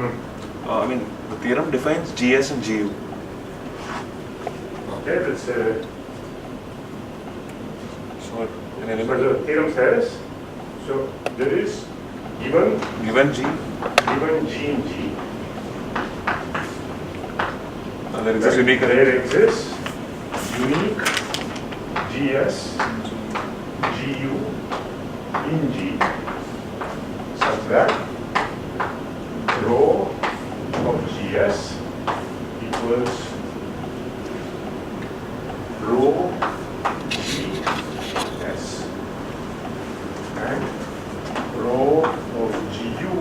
I mean, the theorem defines GS and GU. Okay, that's So an but element the theorem says, so there is given G, G in G, and there exists unique there exists unique GS GU in G such that rho of GS equals rho GS and rho of GU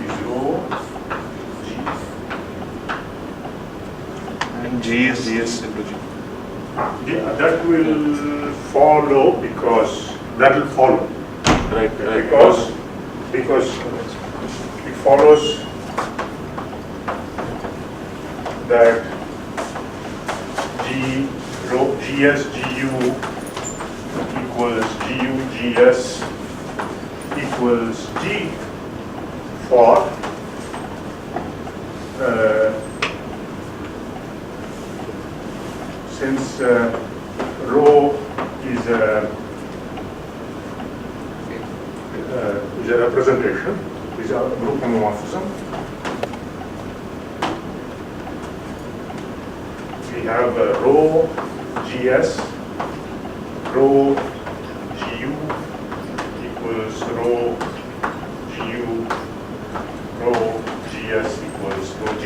is rho G and G is GS into G. yeah, that will follow because that will follow Right. because it follows that GS GU equals GU GS equals G for since rho is a representation, is a group homomorphism. We have rho GS, rho GU equals rho GU, rho GS equals rho G.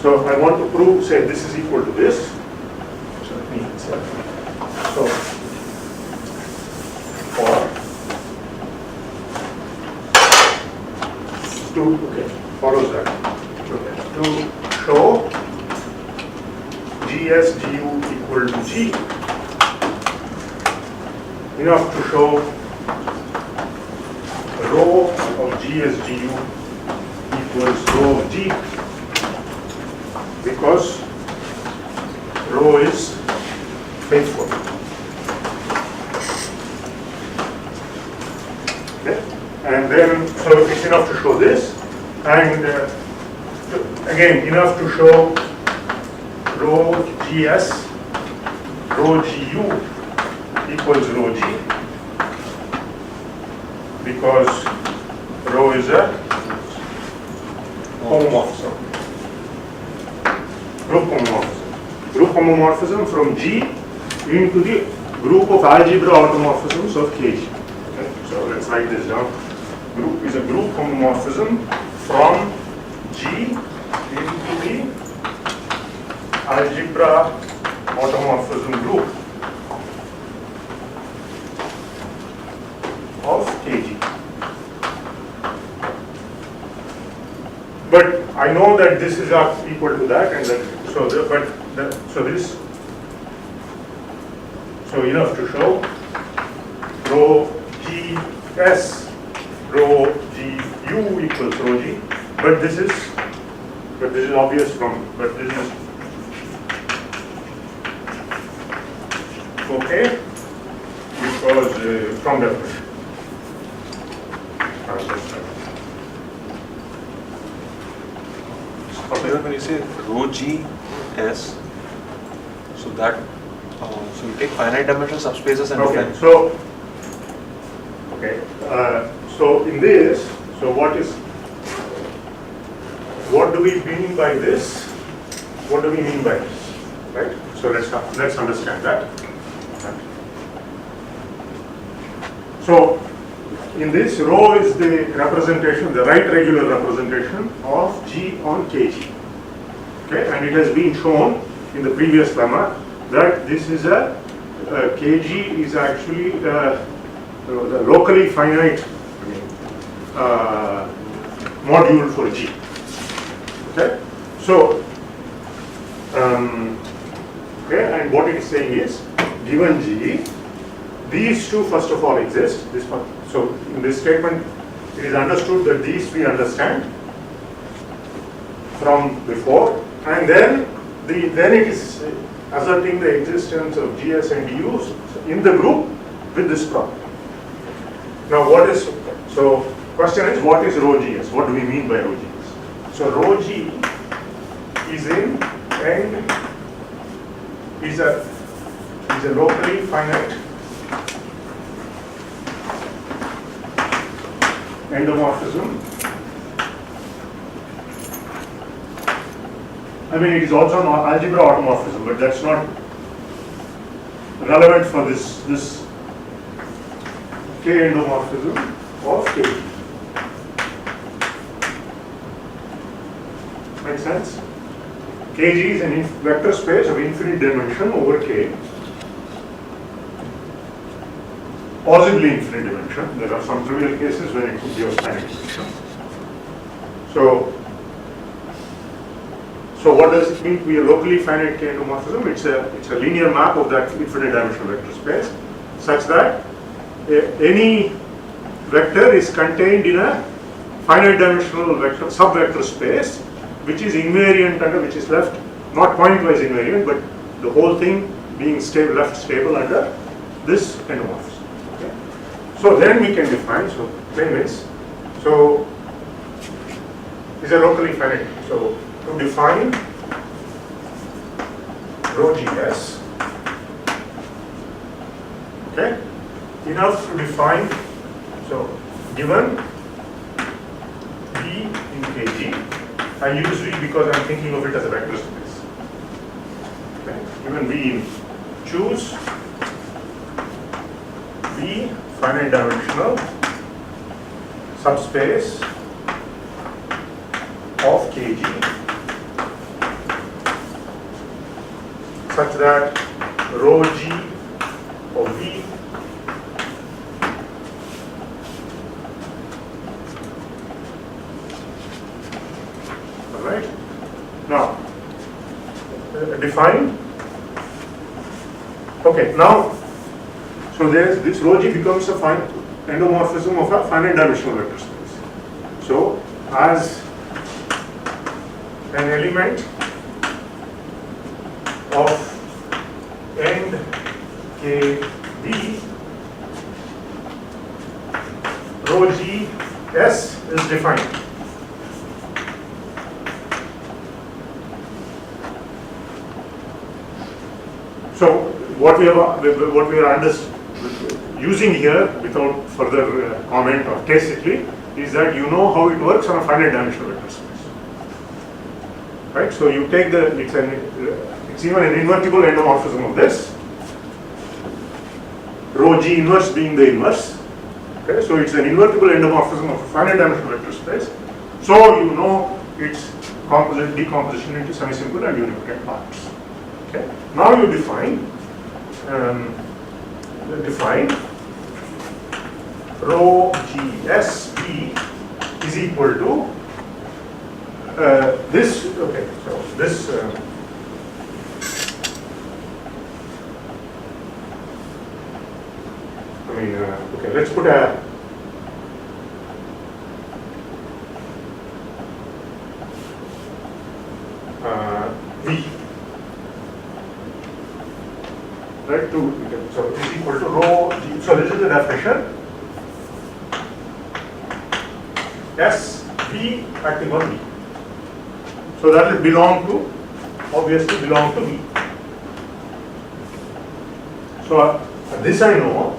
So I want to prove, say this is equal to this. So it means, so follows that. Okay. To show GS GU equal to G, enough to show rho of GS GU equals rho of G, because rho is faithful. Okay? And then, so it's enough to show this, and again, enough to show rho GS, rho GU equals rho G, because rho is a homomorphism. Group homomorphism from G into the group of algebra automorphisms of KG. Okay? So let's write this down. Group is a group homomorphism from G into the algebra automorphism group of KG. But I know that this is equal to that, and that, so enough to show rho GS, rho GU equals rho G, but this is obvious from, but this is okay because from definition. When you say rho G S, so that so you take finite dimensional subspaces and okay. define. So in this, so what do we mean by this? What do we mean by this? Right. So let's understand that. So in this, rho is the representation, the right regular representation of G on Kg. Okay, and it has been shown in the previous lemma that this is Kg is actually the locally finite module for G. Okay, so okay, and what it is saying is, given G, these two first of all exist. This one. So in this statement, it is understood that these we understand from before, and then it is asserting the existence of GS and DUs in the group with this property. Now question is, what is rho GS? What do we mean by rho GS? So rho G is in end, is a locally finite endomorphism. I mean, it is also an algebra automorphism, but that's not relevant for this K endomorphism of KG. Make sense? KG is an vector space of infinite dimension over K. Possibly infinite dimension. There are some trivial cases where it could be of finite dimension. So what does it mean to be a locally finite K endomorphism? It's a linear map of that infinite dimensional vector space, such that any vector is contained in a finite dimensional vector subvector space, which is invariant under, which is left not pointwise invariant, but the whole thing being left stable under this endomorphism. Okay? So then we can define. So claim is a locally finite. So to define rho GS, okay, enough to define, so given V in Kg, I use V because I'm thinking of it as a vector space. Okay, given V in, choose V finite dimensional subspace of Kg such that rho G of V alright. Now define. Okay, now so there's this rho G becomes a endomorphism of a finite dimensional vector space. So as an element of end KB, rho G S is defined. So what we are using here, without further comment or tacitly, is that you know how it works on a finite dimensional vector space. Right? So you take it's even an invertible endomorphism of this, rho G inverse being the inverse. Okay? So it's an invertible endomorphism of a finite dimensional vector space. So you know its decomposition into semi-simple and unipotent parts. Okay? Now you define rho GSP is equal to this. Okay, so this okay, let's put a V, right, so is equal to rho G. So this is the definition. S V acting on V. So that will obviously belong to V. So this I know.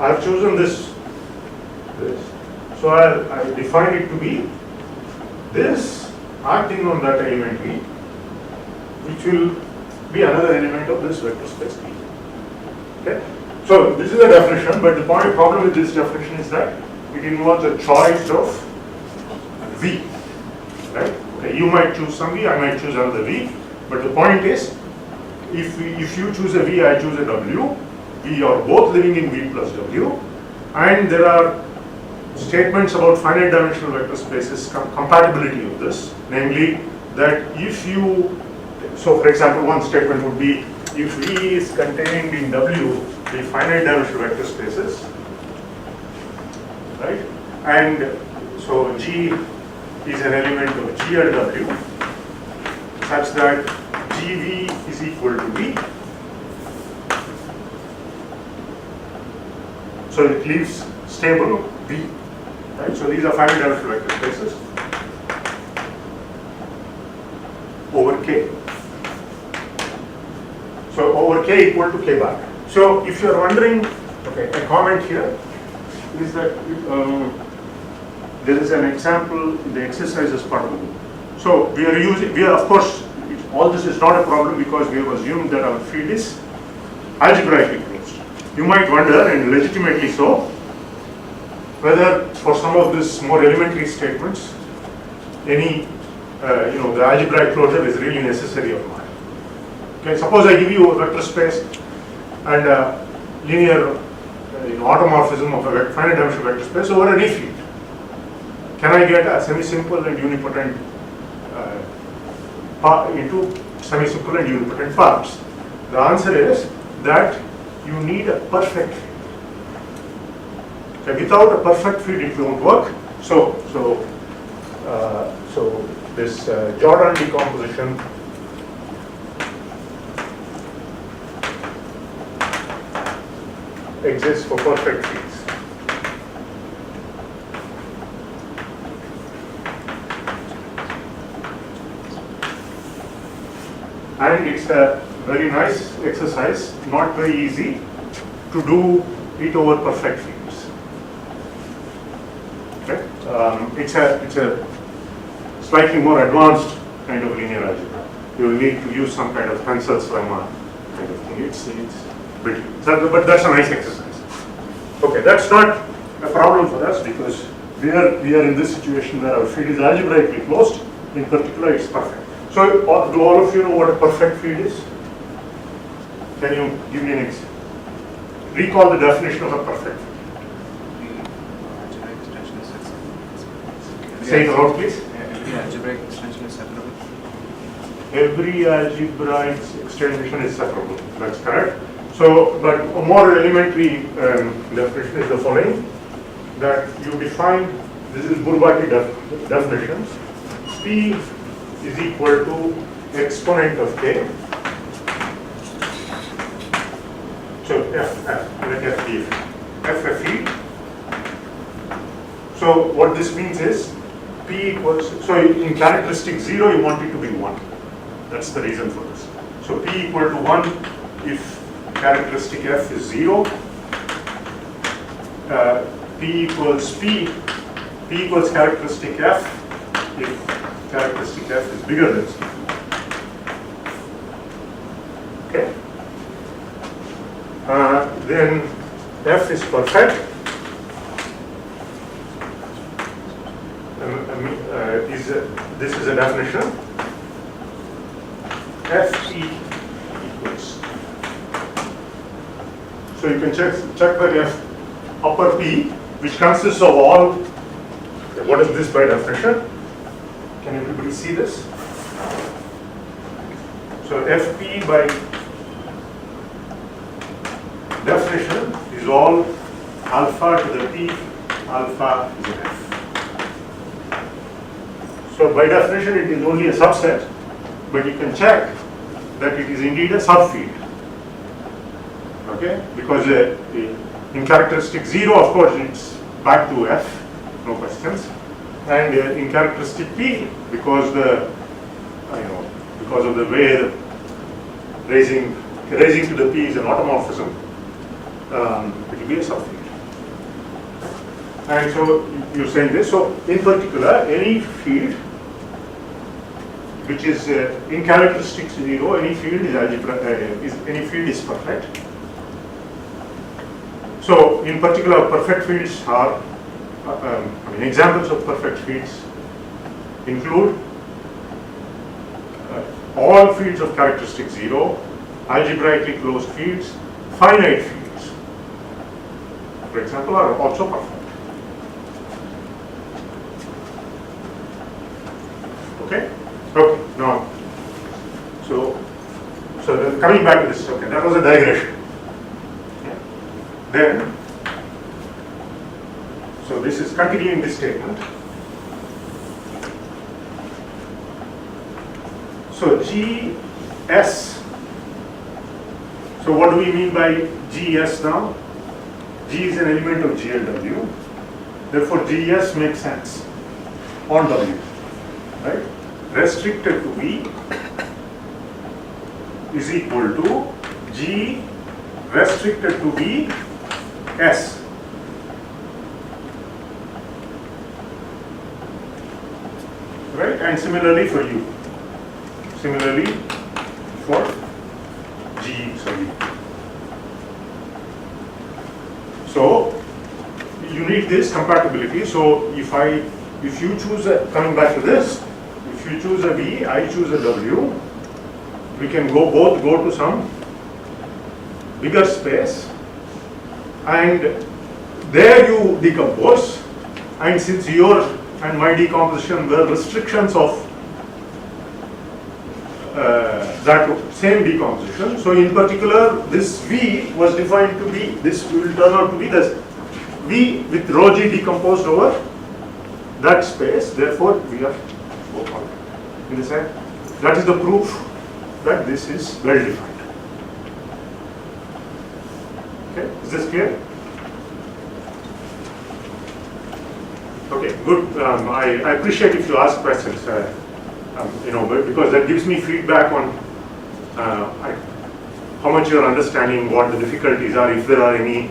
I have chosen this. So I define it to be this acting on that element V, which will be another element of this vector space V. Okay. So this is the definition, but the problem with this definition is that it involves a choice of V. Right? Okay. You might choose some V, I might choose another V, but the point is, if you choose a V, I choose a W, we are both living in V plus W, and there are statements about finite dimensional vector spaces compatibility of this, namely that if you, so for example, one statement would be if V is contained in W, the finite dimensional vector spaces, right? and so G is an element of G and W such that GV is equal to V. So it leaves stable V. Right? So these are finite dimensional vector spaces over K. So over K equal to K bar. So if you are wondering, okay, a comment here is that there is an example in the exercises part of it. So we are of course, all this is not a problem because we have assumed that our field is algebraically closed. You might wonder, and legitimately so, whether for some of these more elementary statements, any, the algebraic closure is really necessary or not. Okay, suppose I give you a vector space and a linear automorphism of a finite dimensional vector space over any field. Can I get a semi-simple and unipotent into semi-simple and unipotent parts? The answer is that you need a perfect field. Okay, without a perfect field, it won't work. So this Jordan decomposition exists for perfect fields. And it's a very nice exercise, not very easy to do it over perfect fields. Okay? It's a slightly more advanced kind of linear algebra. You will need to use some kind of Hansel's lemma kind of thing. It's brittle. But that's a nice exercise. Okay, that's not a problem for us because we are in this situation where our field is algebraically closed. In particular, it's perfect. So, do all of you know what a perfect field is? Can you give me an example? Recall the definition of a perfect field. Say it aloud, please. Every algebraic extension is separable. Every algebraic extension is separable. That's correct. So, but a more elementary definition is the following: that you define, this is Bourbaki definition, P is equal to exponent of K. So let F be a field. So what this means is P equals, so in characteristic 0 you want it to be 1. That's the reason for this. So P equal to 1 if characteristic F is 0. P equals characteristic F if characteristic F is bigger than 0. Okay. Then F is perfect. This is a definition. F E equals. So you can check that F upper P, which consists of all. What is this by definition? Can everybody see this? So Fp by definition is all alpha to the P, alpha is an F. So by definition it is only a subset, but you can check that it is indeed a subfield. Okay? Because in characteristic 0, of course, it's back to F, no questions. And in characteristic P, because of the way the raising to the P is an automorphism, it will be a subfield. And so you're saying this. So in particular, any field which is in characteristic 0, any field is perfect. So in particular, perfect fields are examples of perfect fields include all fields of characteristic 0, algebraically closed fields, finite fields, for example, are also perfect. Okay? Okay, now, so then coming back to this, okay, that was a digression. Yeah. Then, so So this is continuing this statement. So GS. So what do we mean by GS now? G is an element of GLW. Therefore, GS makes sense on W, right? Restricted to V is equal to G restricted to V S. Right? And similarly for U. Similarly for G, sorry. So you need this compatibility. So if you choose coming back to this, if you choose a V, I choose a W, we can both go to some bigger space, and there you decompose, and since your and my decomposition were restrictions of that same decomposition, so in particular this V was defined to be, this will turn out to be this V with rho G decomposed over that space, therefore we are in the same. That is the proof that this is well defined. Okay, is this clear? Okay, good. I appreciate if you ask questions, but because that gives me feedback on how much you are understanding, what the difficulties are, if there are any,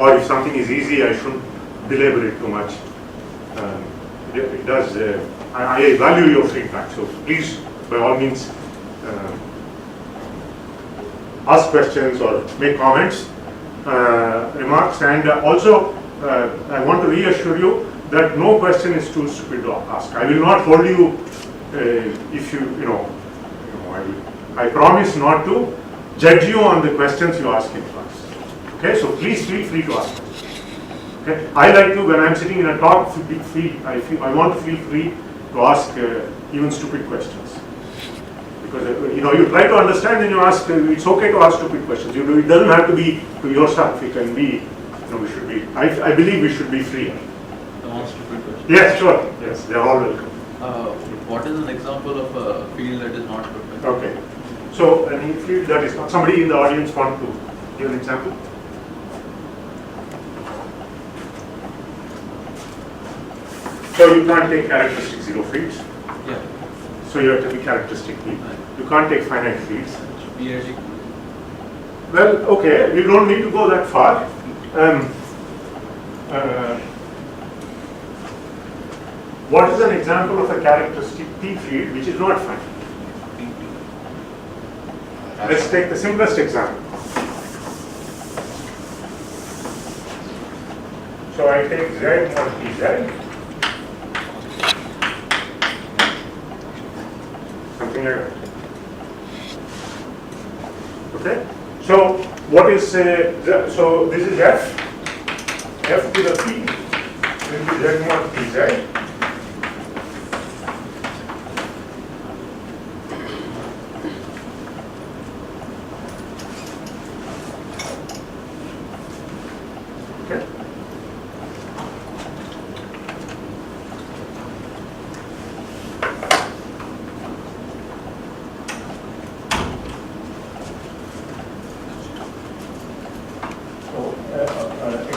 or if something is easy, I shouldn't belabor it too much. It does. I value your feedback, so please, by all means, ask questions or make comments, remarks, and also I want to reassure you that no question is too stupid to ask. I will not hold you if I promise not to judge you on the questions you ask in class. Okay, so please feel free to ask questions. Okay, I like to, when I'm sitting in a talk, I want to feel free to ask even stupid questions. Because you try to understand and you ask. It's okay to ask stupid questions. It doesn't have to be to yourself. It can be. We should be. I believe we should be free. Stupid question. Yes, sure. Yes, they are all welcome. What is an example of a field that is not perfect? Okay. So any field that is not. Somebody in the audience want to give an example? So you can't take characteristic zero fields. Yeah. So you have to be characteristic field. You can't take finite fields. Periodic. Well, okay, we don't need to go that far. What is an example of a characteristic P field which is not finite? Let's take the simplest example. So I take Z mod Pz, something like that. Okay. So what is so this is f to the P into Z mod Pz.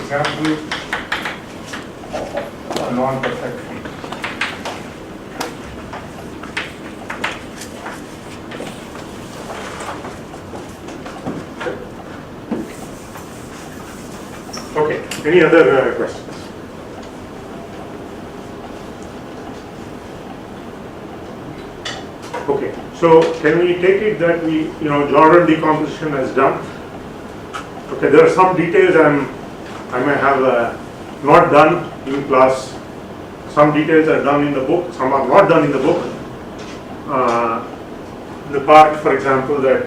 Example of a non-perfect field. Okay, any other questions? Okay, so can we take it that Jordan decomposition has done? Okay, there are some details I may have not done in class. Some details are done in the book, some are not done in the book. The part, for example, that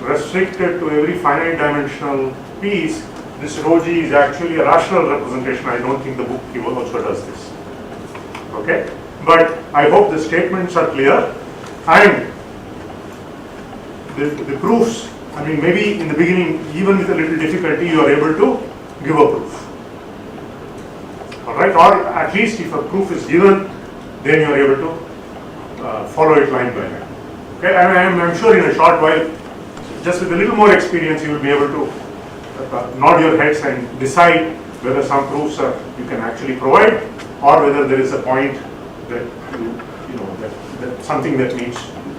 restricted to every finite dimensional piece, this rho G is actually a rational representation. I don't think the book also does this. Okay, but I hope the statements are clear and the proofs. I mean, maybe in the beginning, even with a little difficulty, you are able to give a proof. right? Or at least if a proof is given, then you are able to follow it line by line. Okay, and I'm sure in a short while, just with a little more experience, you will be able to nod your heads and decide whether some proofs you can actually provide, or whether there is a point that you know that something that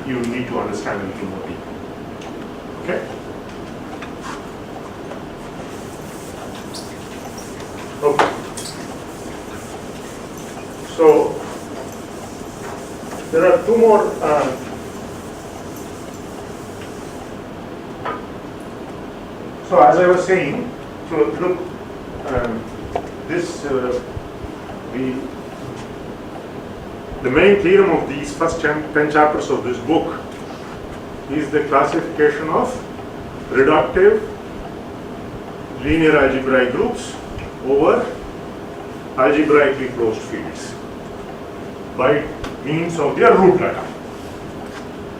you need to understand a little more deeply. Okay. Okay. So there are two more. So as I was saying, so look, this the main theorem of these first 10 chapters of this book is the classification of reductive linear algebraic groups over algebraically closed fields by means of their root letter.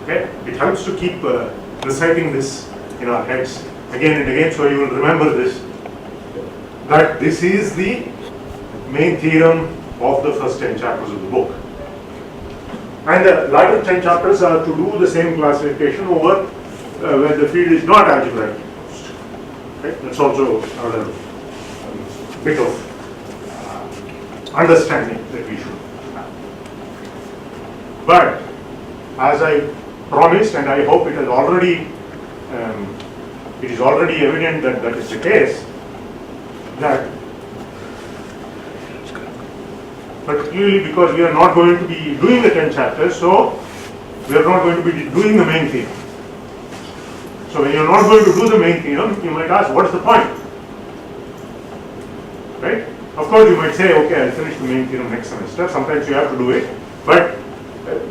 Okay, it helps to keep reciting this in our heads again and again, so you will remember this, that this is the main theorem of the first 10 chapters of the book. And the latter 10 chapters are to do the same classification over where the field is not algebraically closed. Okay? That's also another bit of understanding that we should have. But as I promised, and I hope it is already evident that that is the case, that particularly because we are not going to be doing the 10 chapters, so we are not going to be doing the main theorem. So when you are not going to do the main theorem, you might ask, what is the point? Right? Of course, you might say, okay, I'll finish the main theorem next semester. Sometimes you have to do it. But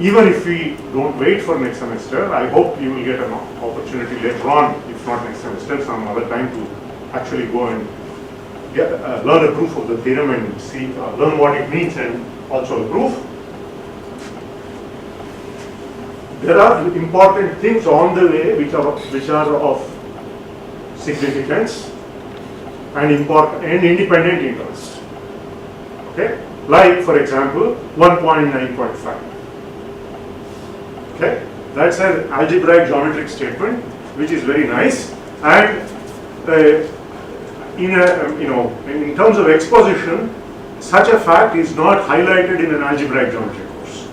even if we don't wait for next semester, I hope you will get an opportunity later on, if not next semester, some other time to actually go and learn a proof of the theorem and see, learn what it means and also a proof. There are important things on the way which are of significance and independent interest. Okay, like for example 1.9.5. Okay, that's an algebraic geometric statement which is very nice, and in terms of exposition, such a fact is not highlighted in an algebraic geometry course.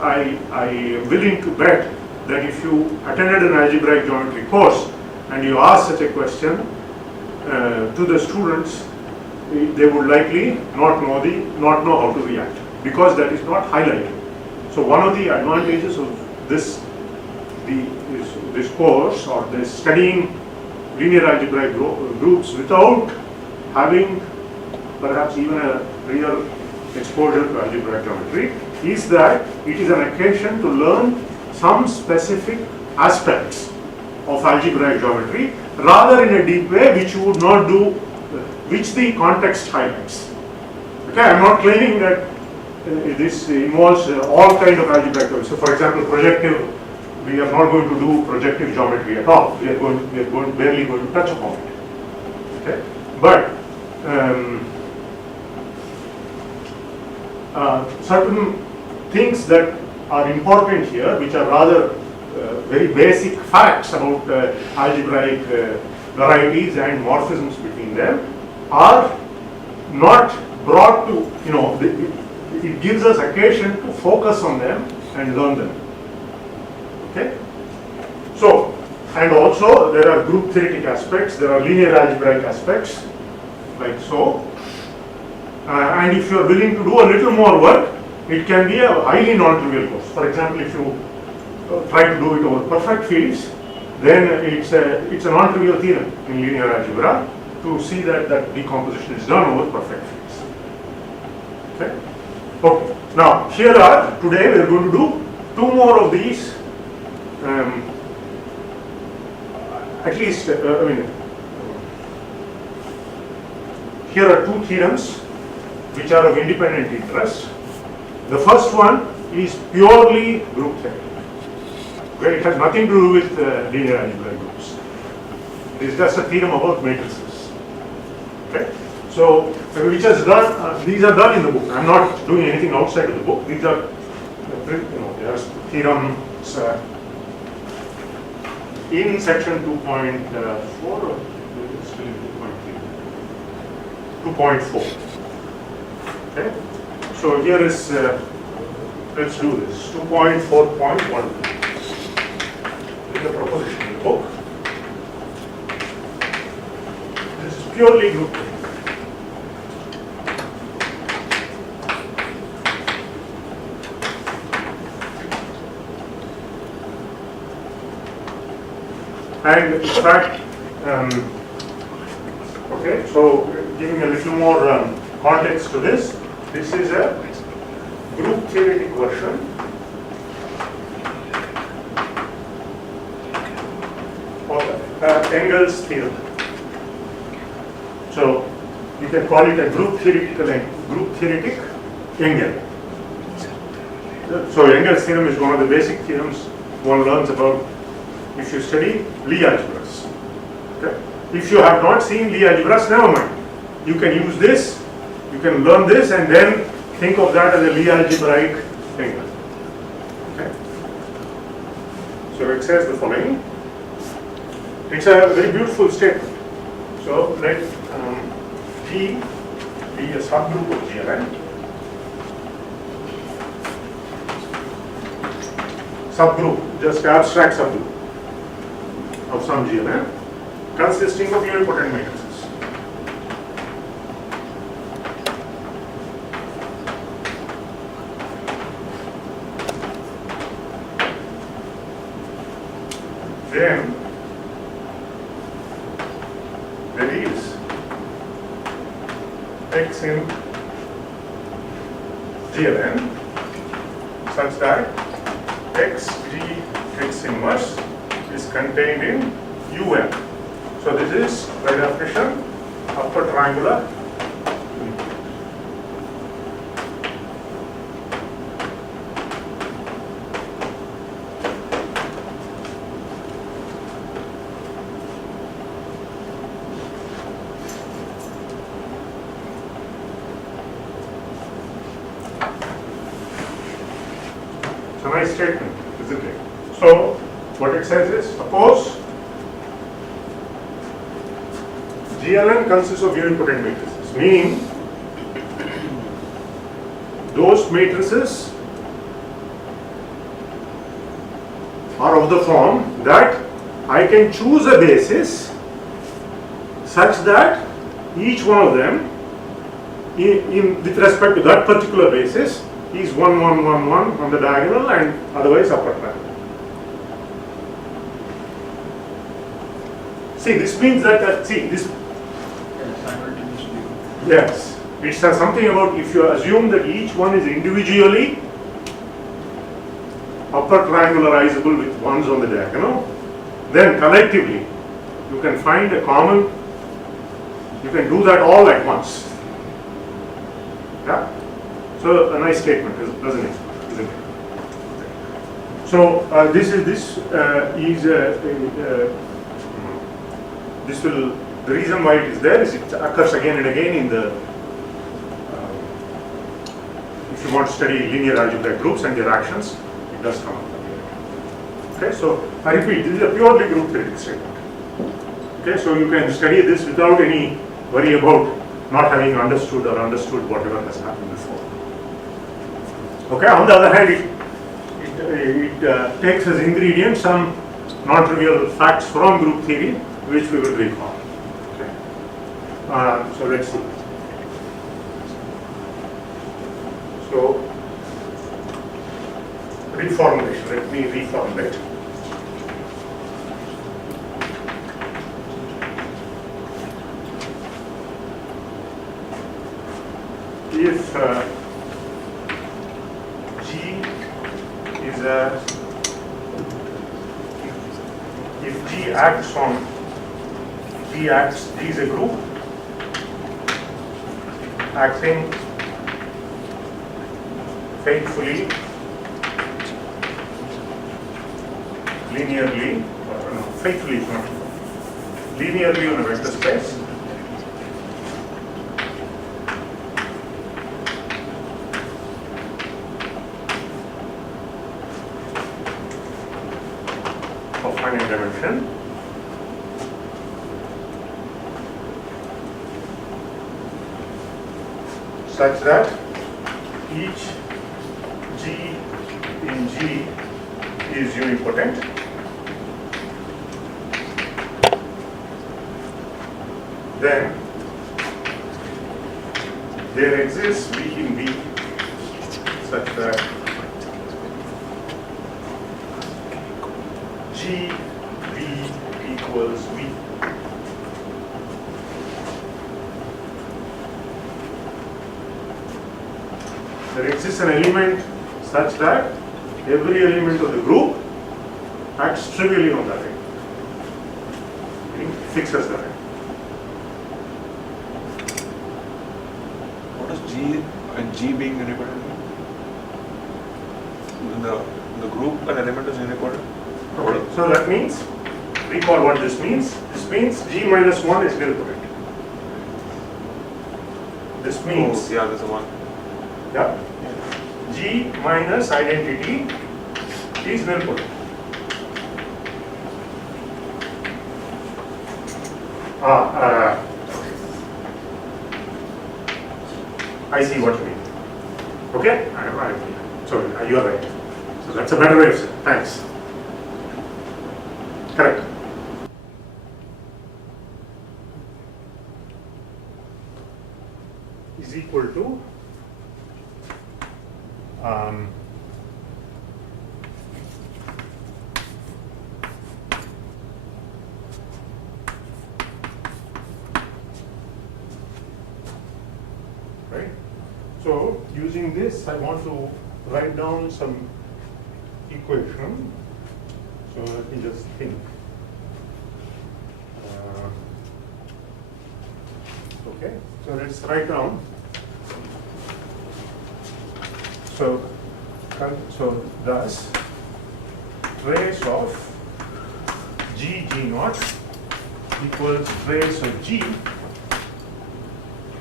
I am willing to bet that if you attended an algebraic geometry course and you ask such a question to the students, they would likely not know how to react, because that is not highlighted. So one of the advantages of this course, or this studying linear algebraic groups without having perhaps even a real exposure to algebraic geometry, is that it is an occasion to learn some specific aspects of algebraic geometry rather in a deep way which you would not do, which the context highlights. Okay, I am not claiming that this involves all kind of algebraic geometry. So for example, projective, we are not going to do projective geometry at all. We are barely going to touch upon it. Okay, but certain things that are important here, which are rather very basic facts about algebraic varieties and morphisms between them, are not brought to, it gives us occasion to focus on them and learn them. Okay? So, and also there are group theoretic aspects, there are linear algebraic aspects, like so. And if you are willing to do a little more work, it can be a highly non-trivial course. For example, if you try to do it over perfect fields, then it's a non-trivial theorem in linear algebra to see that decomposition is done over perfect fields. Okay? Okay. Now, today we are going to do two more of these. At least, here are two theorems which are of independent interest. The first one is purely group theory. Okay, it has nothing to do with linear algebraic groups. It is just a theorem about matrices. Okay, so which has done, these are done in the book. I'm not doing anything outside of the book. These are, there are theorems in section 2.4 or still in 2.3? 2.4. Okay. So here is, let's do this, 2.4.1 in the proposition in the book. This is purely group theory. And in fact, okay, so giving a little more context to this, this is a group theoretic version of Engel's theorem. So you can call it a group theoretic Engel. So Engel's theorem is one of the basic theorems one learns about if you study Lie algebras. Okay? If you have not seen Lie algebras, never mind. You can use this, you can learn this, and then think of that as a Lie algebraic Engel. Okay? So it says the following. It's a very beautiful statement. So let G be a subgroup of GLN. Subgroup, just abstract subgroup of some GLN consisting of unipotent matrices. Then there is X in GLN such that XG X inverse is contained in UN. So this is by definition upper triangular. It's a nice statement, isn't it? So what it says is, suppose GLN consists of unipotent matrices, meaning those matrices are of the form that I can choose a basis such that each one of them with respect to that particular basis is 1, 1, 1, 1 on the diagonal and otherwise upper triangle. See, this means that, yes, it says something about if you assume that each one is individually upper triangularizable with ones on the diagonal, then collectively you can find a common, you can do that all at once. Yeah? So a nice statement, doesn't it? Isn't it? So the reason why it is there is it occurs again and again in the, if you want to study linear algebraic groups and their actions, it does come up. Okay, so I repeat, this is a purely group theoretic statement. Okay, so you can study this without any worry about not having understood whatever has happened before. Okay, on the other hand, it takes as ingredients some non-trivial facts from group theory, which we will recall. Okay. So let's see. So reformulation. Let me reformulate. If G is if G acts on G is a group acting faithfully, linearly, no, faithfully is not linearly on a vector space, finite dimension such that each G in G is unipotent, then there exists V in V such that G V equals V. There exists an element such that every element of the group acts trivially on that end, meaning fixes that end. What does G and G being unipotent mean? In the group, an element is unipotent? Okay, so that means, recall what this means. This means G minus 1 is nilpotent. This means, Oh, yeah, there's a one. yeah, G minus identity is nilpotent. I see what you mean. Okay? So you are right. So that's a better way of saying. Thanks. Correct. Is equal to right? So using this, I want to write down some equation. So let me just think. Okay, so let's write down. So thus trace of G naught equals trace of G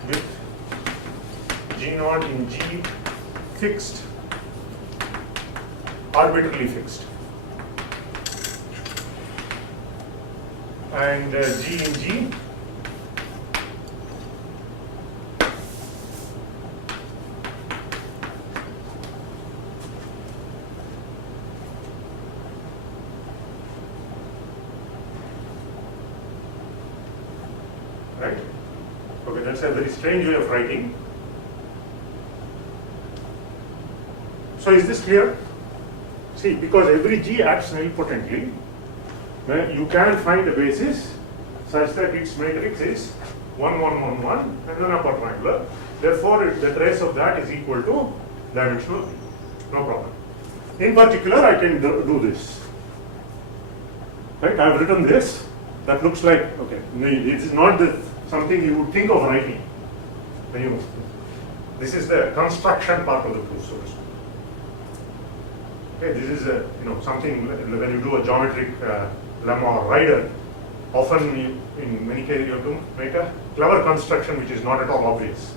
with G naught in G fixed, arbitrarily fixed, and G in G right? Okay, that's a very strange way of writing. So is this clear? See, because every G acts nilpotently, you can find a basis such that its matrix is 1, 1, 1, 1 and then upper triangular. Therefore, the trace of that is equal to dimensional V. No problem. In particular, I can do this. Right? I have written this. That looks like, okay, it is not something you would think of writing. This is the construction part of the proof, so to speak. Okay, this is something when you do a geometric lemma or rider, often in many cases you have to make a clever construction which is not at all obvious.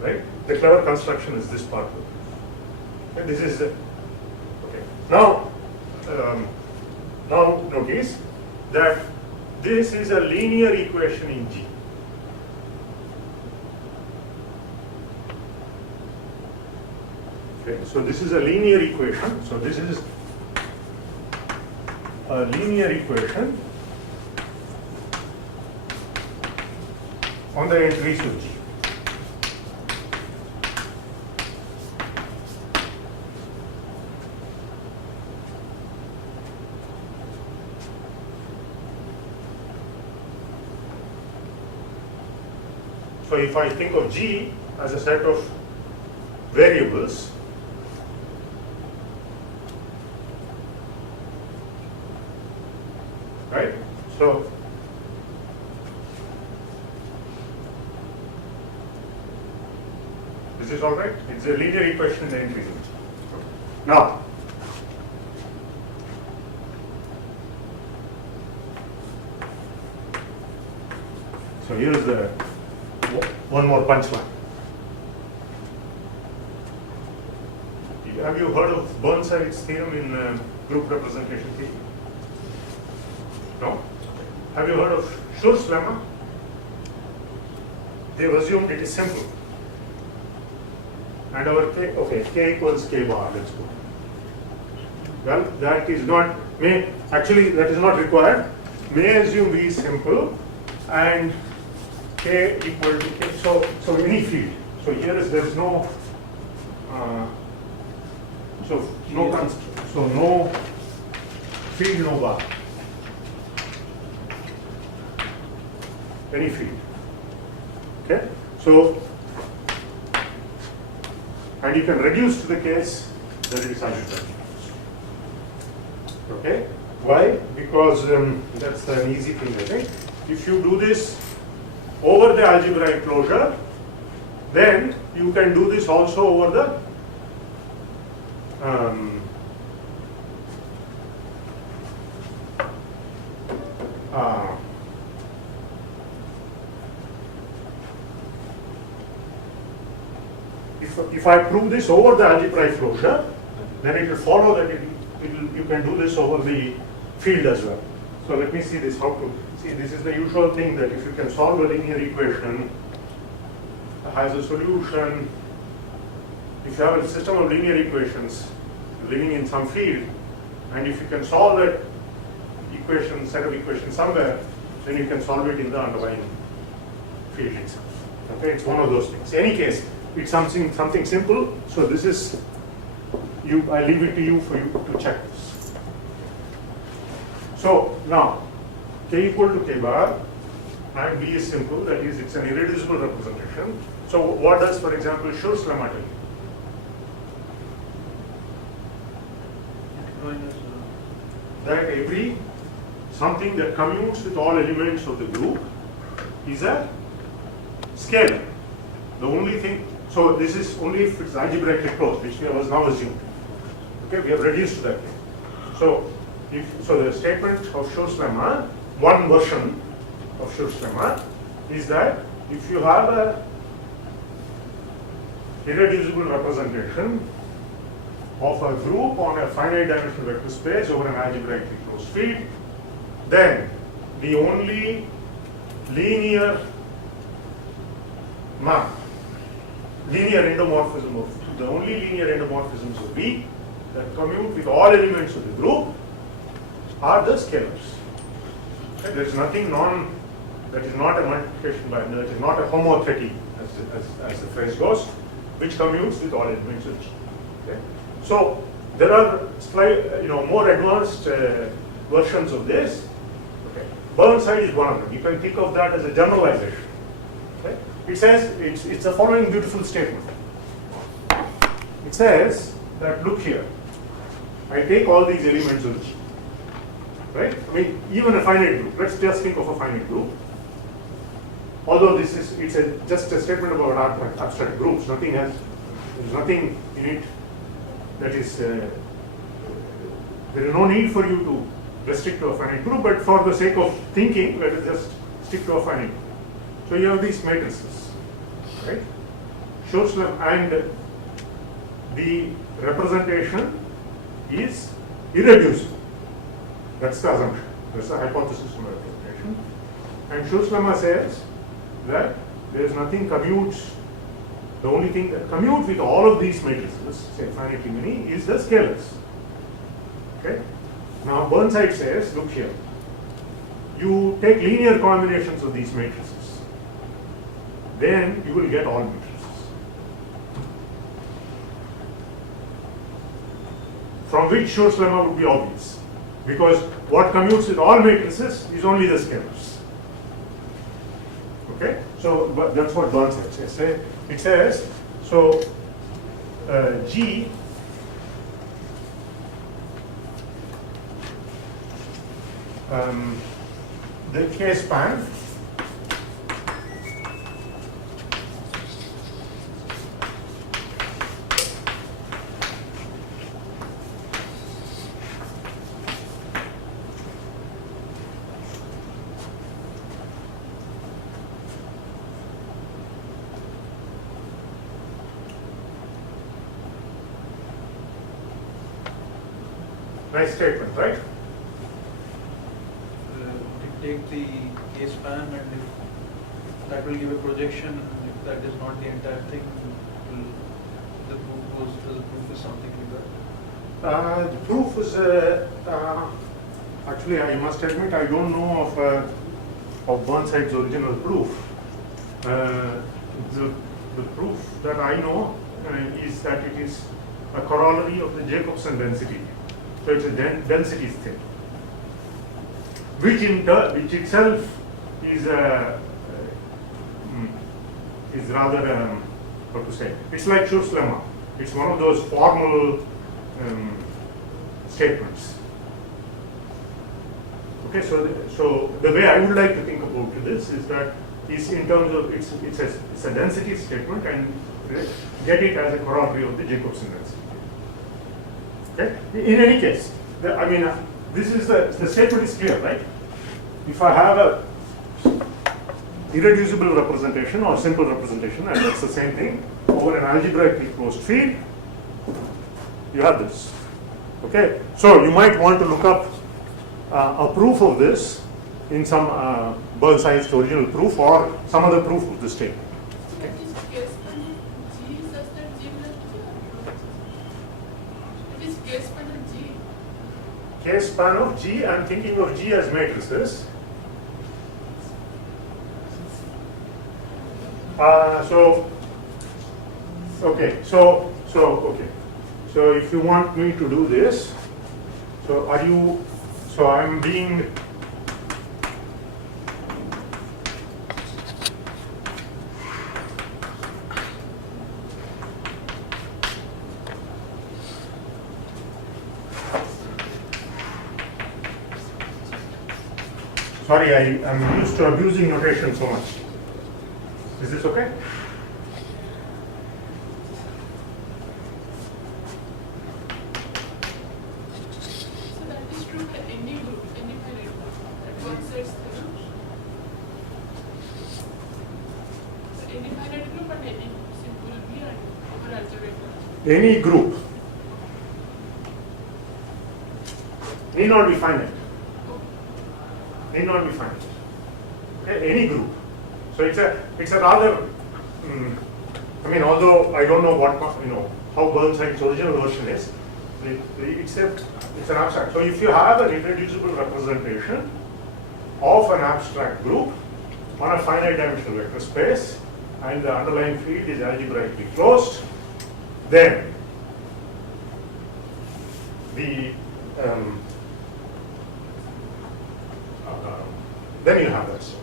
Right? The clever construction is this part of the proof. Okay, this is okay. Now notice that this is a linear equation in G. Okay, so this is a linear equation. So this is a linear equation on the entries of G. So if I think of G as a set of variables, right? So this is all right. It's a linear equation in the entries. Now, so here's the one more punchline. Have you heard of Burnside's theorem in group representation theory? No? Have you heard of Schur's lemma? They've assumed it is simple. And our k, okay, k equals k bar, let's go. Well, that is not, actually that is not required. May assume V is simple and k equal to k, so any field. So here there is no, no field, no bar. Any field. Okay? So, and you can reduce to the case that it is algebraic. Okay? Why? Because that's an easy thing, I think. If you do this over the algebraic closure, then you can do this also over the if I prove this over the algebraic closure, then it will follow that you can do this over the field as well. So let me see this, how to see. This is the usual thing that if you can solve a linear equation that has a solution, if you have a system of linear equations living in some field, and if you can solve that equation, set of equations somewhere, then you can solve it in the underlying field itself. Okay, it's one of those things. In any case, it's something simple. So this is I leave it to you for you to check this. So now k equal to k bar and V is simple, that is it's an irreducible representation. So what does, for example, Schur's lemma tell you? That every something that commutes with all elements of the group is a scalar. The only thing, so this is only if it's algebraically closed, which we have now assumed. Okay, we have reduced to that thing. So, so the statement of Schur's lemma, one version of Schur's lemma, is that if you have a irreducible representation of a group on a finite dimensional vector space over an algebraically closed field, then the only linear endomorphisms of V that commute with all elements of the group are the scalars. Okay? There is nothing that is not a multiplication by, that is not a homothety, as the phrase goes, which commutes with all elements of G. Okay? So there are more advanced versions of this. Okay? Burnside is one of them. You can think of that as a generalization. Okay? It says, it's the following beautiful statement. It says that, look here, I take all these elements of G, right? I mean, even a finite group. Let's just think of a finite group. Although it's just a statement about abstract groups. There's nothing in it that is, there is no need for you to restrict to a finite group, but for the sake of thinking, let us just stick to a finite group. So you have these matrices, right? Schur's lemma, and the representation is irreducible. That's the assumption. That's the hypothesis of representation. And Schur's lemma says that there is nothing commutes. The only thing that commutes with all of these matrices, say finitely many, is the scalars. Okay? Now Burnside says, look here, you take linear combinations of these matrices, then you will get all matrices. From which Schur's lemma would be obvious, because what commutes with all matrices is only the scalars. Okay, so but that's what Burnside says. It says so. G the K span nice statement, right? take the K span, and if that will give a projection, and if that is not the entire thing, will the proof is something like that? The proof is actually, I must admit I don't know of Burnside's original proof. The proof that I know is that it is a corollary of the Jacobson density. So it's a density thing, which itself is rather how to say? It's like Schur's lemma. It's one of those formal statements. Okay, so the way I would like to think about this is that is in terms of it's a density statement, and get it as a corollary of the Jacobson density. Okay. In any case, this is the statement is clear, right? If I have a irreducible representation or simple representation, and that's the same thing over an algebraically closed field, you have this. Okay. So you might want to look up a proof of this in some Burnside's original proof or some other proof of this statement. That is K span of G such that G plus G. It is K span of G. K span of G, I'm thinking of G as matrices. So if you want me to do this, I'm being sorry, I'm used to abusing notation so much. Is this okay? So that is true for any group, any finite group. That one sets theorem. So any finite group and any simple B and over algebraic group. Any group need not be finite. Need not be finite. Okay, any group. So it's a rather. Although I don't know how Burnside's original version is, it's an abstract. So if you have an irreducible representation of an abstract group on a finite dimensional vector space, and the underlying field is algebraically closed, then then you have this.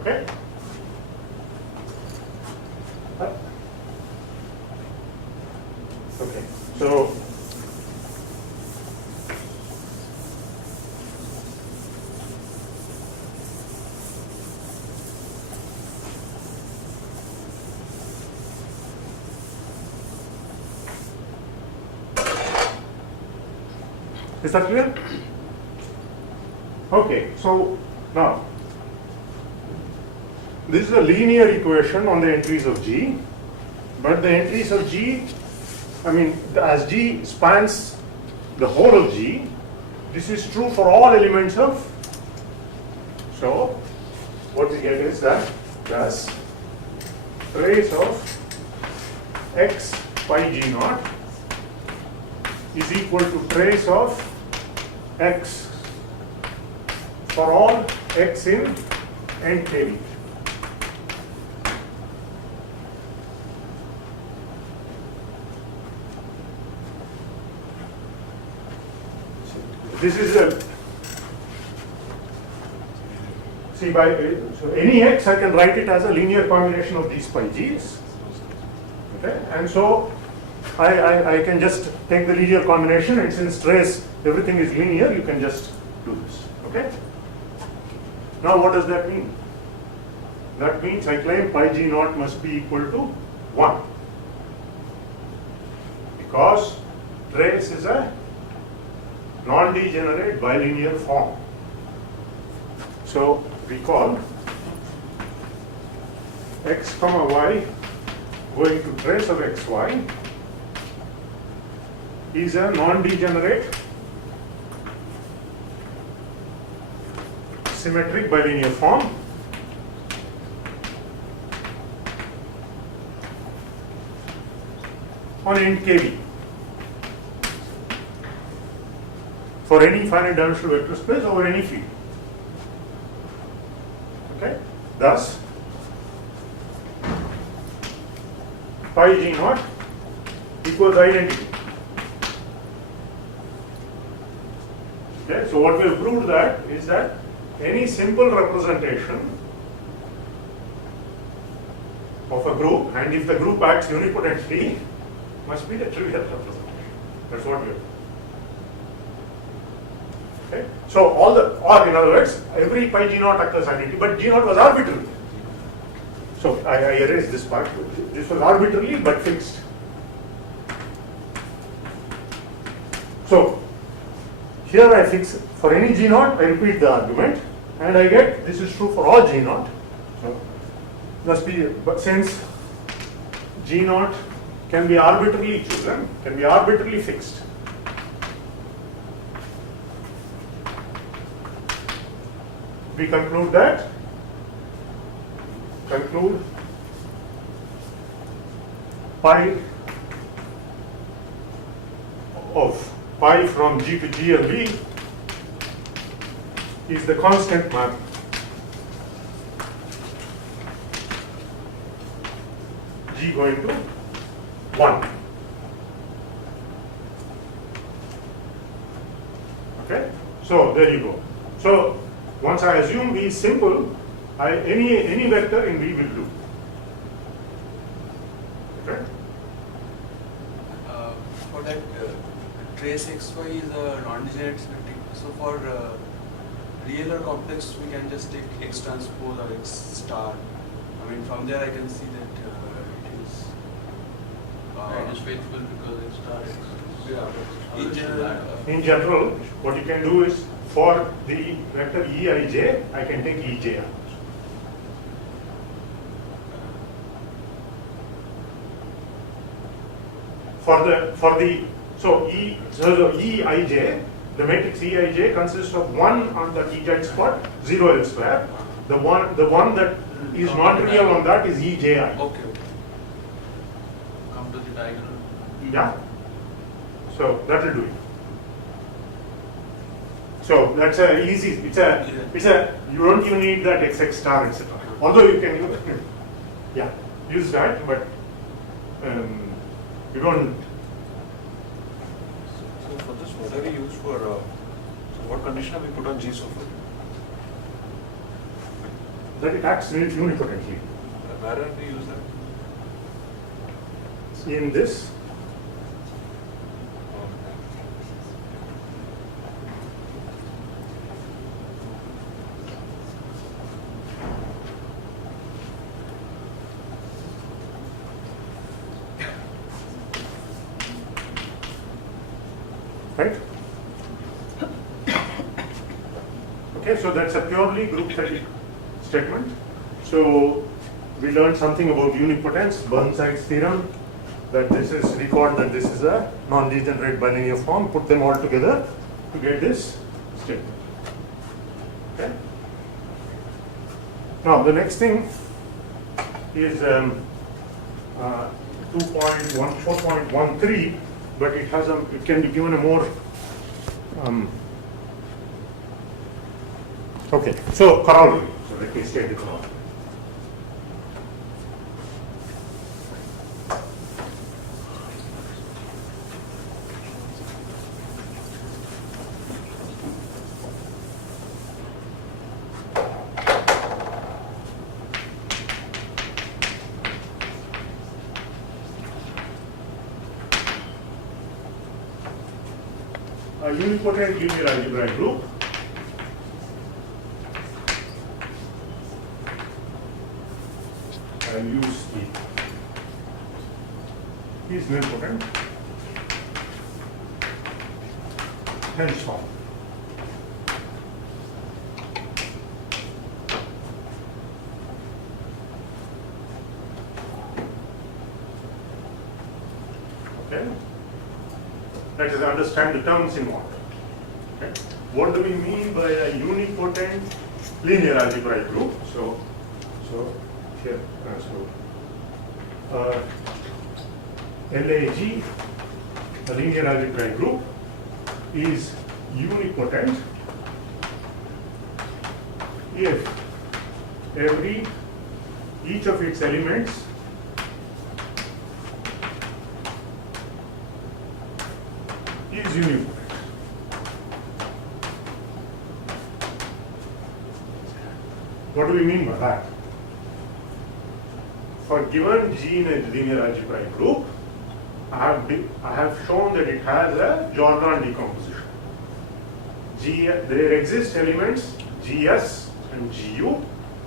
Okay? Okay, so is that clear? Okay, so now this is a linear equation on the entries of G, but the entries of G, as G spans the whole of G, this is true for all elements of. So what we get is that thus trace of x pi G naught is equal to trace of x for all x in NKV. This is so any x I can write it as a linear combination of these pi g's. Okay, and so I can just take the linear combination, and since trace everything is linear, you can just do this. Okay. Now what does that mean? That means I claim pi g naught must be equal to 1 because trace is a non-degenerate bilinear form. So recall x comma y going to trace of xy is a non-degenerate symmetric bilinear form. On end KV for any finite dimensional vector space over any field. Okay, thus pi g naught equals identity. Okay, so what we have proved that is that any simple representation of a group, and if the group acts unipotently, must be the trivial representation. That's what we have. Okay, so all the, or in other words, every pi g naught occurs identity, but g naught was arbitrary. So I erased this part. This was arbitrary but fixed. So here I fix for any g naught, I repeat the argument, and I get this is true for all g naught. So must be, but since g naught can be arbitrarily chosen, can be arbitrarily fixed, we conclude pi of pi from G to G and V is the constant map G going to 1. Okay, so there you go. So once I assume V is simple, any vector in V will do. Okay. For that, trace xy is a non-degenerate symmetric. So for real or complex, we can just take x transpose or x star. I mean, from there I can see that it is. It is faithful because it's star x. Yeah. In general, what you can do is for the vector Eij, I can take Ej out. So Eij, the matrix Eij consists of 1 on the Ez spot, 0 elsewhere. The one that is not real on that is Eji. Okay. Come to the diagonal. Yeah. So that will do it. So that's a easy. It's a. You don't even need that XX star, etc. Although you can use, yeah, use that, but you don't. So for this, what are we used for? So what condition have we put on G so far? That it acts unipotently. Where have we used that? In this. Right? Okay, so that's a purely group theory statement. So we learned something about unipotence, Burnside's theorem, that this is, record that this is a non-degenerate bilinear form, put them all together to get this statement. Okay? Now the next thing is 4.13, but it has it can be given a more okay, so corollary. So let me state the corollary. A unipotent linear algebraic group I'll use E. Is nilpotent, hence form. Okay. Let us understand the terms involved. Okay. What do we mean by a unipotent linear algebraic group. So here, LAG, a linear algebraic group, is unipotent if each of its elements is unipotent. What do we mean by that? For given G in a linear algebraic group, I have shown that it has a Jordan decomposition. There exist elements GS and GU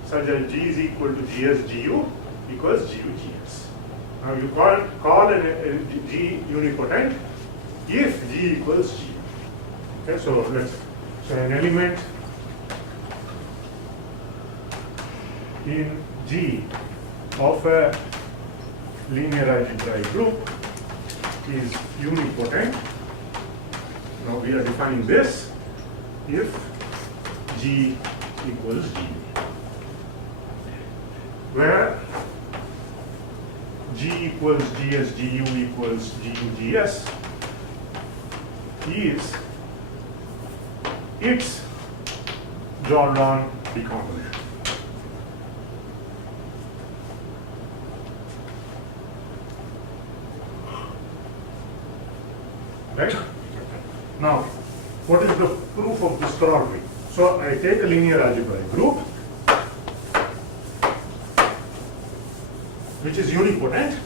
such that G is equal to GS GU equals GU GS. Now you call a G unipotent if G equals G. Okay, so an element in G of a linear algebraic group is unipotent. Now we are defining this if G equals G, where G equals GS GU equals GU GS is its Jordan decomposition. Right? Now, what is the proof of this corollary? So I take a linear algebraic group which is unipotent,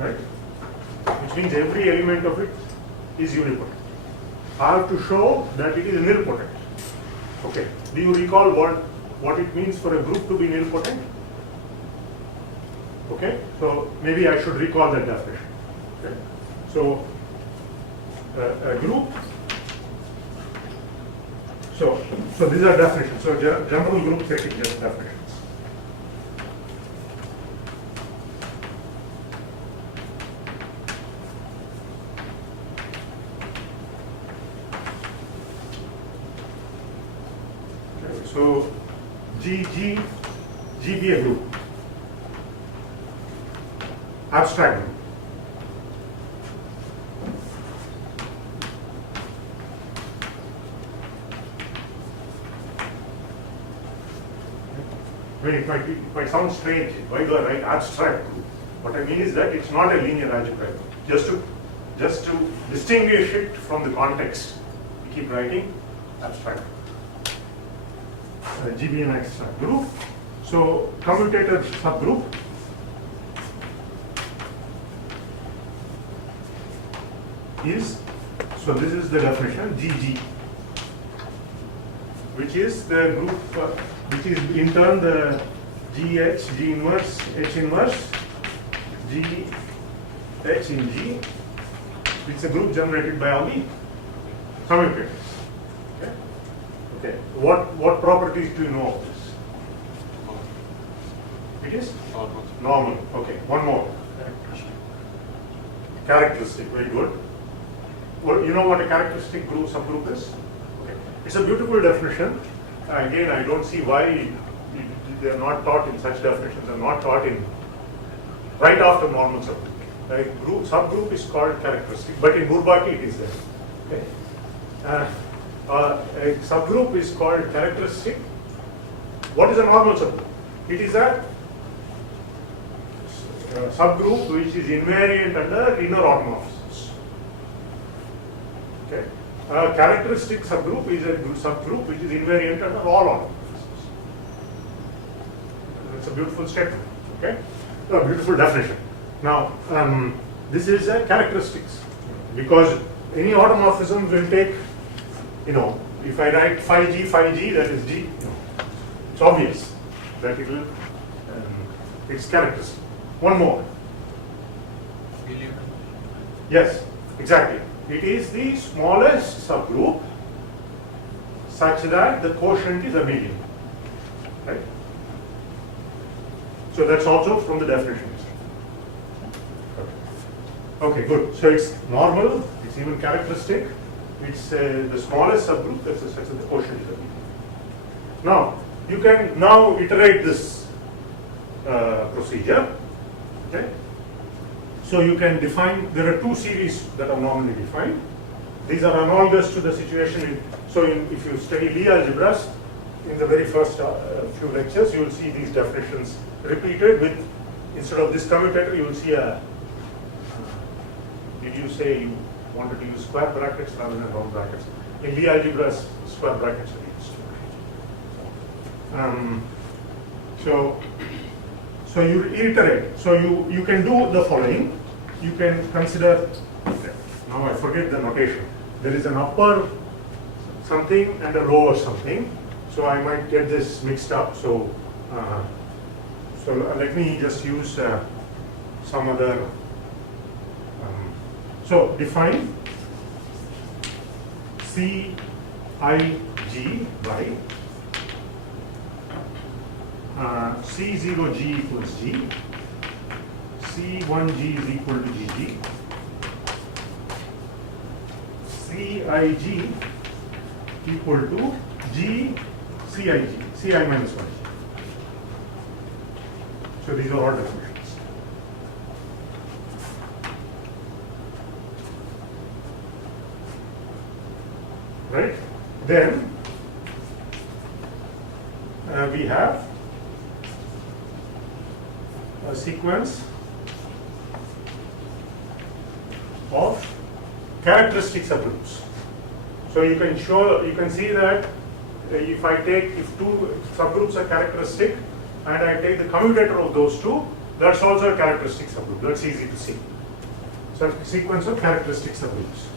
right? Which means every element of it is unipotent. I have to show that it is nilpotent. Okay. Do you recall what it means for a group to be nilpotent? Okay. So maybe I should recall that definition. Okay. So a group. So these are definitions. So general group setting just definitions. Okay, so G be a group. Abstract group. I mean, it might sound strange. Why do I write abstract group? What I mean is that it's not a linear algebraic group. Just to distinguish it from the context, we keep writing abstract group. GB an abstract group. So commutator subgroup is, so this is the definition, GG, which is the group, which is in turn the GH, G inverse, H inverse, G, H in G. It's a group generated by all the commutators. Okay. Okay. What properties do you know of this? It is normal. Okay. One more. Characteristic. Very good. Well, you know what a characteristic group subgroup is? Okay. It's a beautiful definition. Again, I don't see why they are not taught in such definitions. They are not taught in right after normal subgroup. A subgroup is called characteristic, but in Bourbaki it is there. Okay. A subgroup is called characteristic. What is a normal subgroup? It is a subgroup which is invariant under inner automorphisms. Okay. A characteristic subgroup is a subgroup which is invariant under all automorphisms. That's a beautiful statement. Okay. A beautiful definition. Now, this is a characteristics, because any automorphism will take, if I write phi g, that is G, it's obvious that it will, it's characteristic. One more. Yes, exactly. It is the smallest subgroup such that the quotient is abelian. Right? So that's also from the definition. Okay, good. So it's normal, it's even characteristic, it's the smallest subgroup, such that the quotient is abelian. Now, you can now iterate this procedure. Okay. So you can define, there are two series that are normally defined. These are analogous to the situation if you study Lie algebras, in the very first few lectures, you will see these definitions repeated with, instead of this commutator, you will see a, did you say you wanted to use square brackets rather than round brackets? In Lie algebras, square brackets are used. So you iterate. So you can do the following. You can consider, now I forget the notation. There is an upper something and a lower something. So I might get this mixed up. So let me just use some other. So define Cij by C0g equals G, C1g is equal to Gg, Cij equal to G Cij, Ci minus 1g. So these are all definitions. Right? Then we have a sequence of characteristic subgroups. So you can see that if two subgroups are characteristic and I take the commutator of those two, that's also a characteristic subgroup. That's easy to see. So a sequence of characteristic subgroups.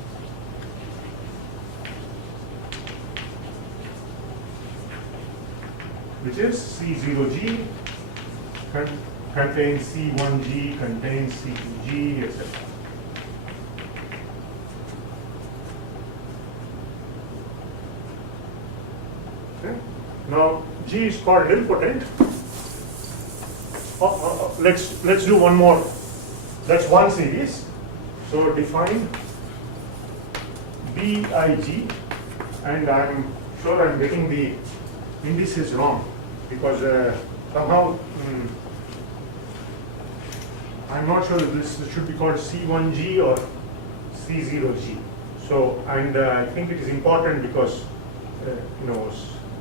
Which is C0g contains C1g, contains C2g, etc. Okay. Now G is called nilpotent. Let's do one more. That's one series. So define Big, and I'm sure I'm getting the indices wrong because somehow I'm not sure if this should be called C1g or C0g. So, and I think it is important because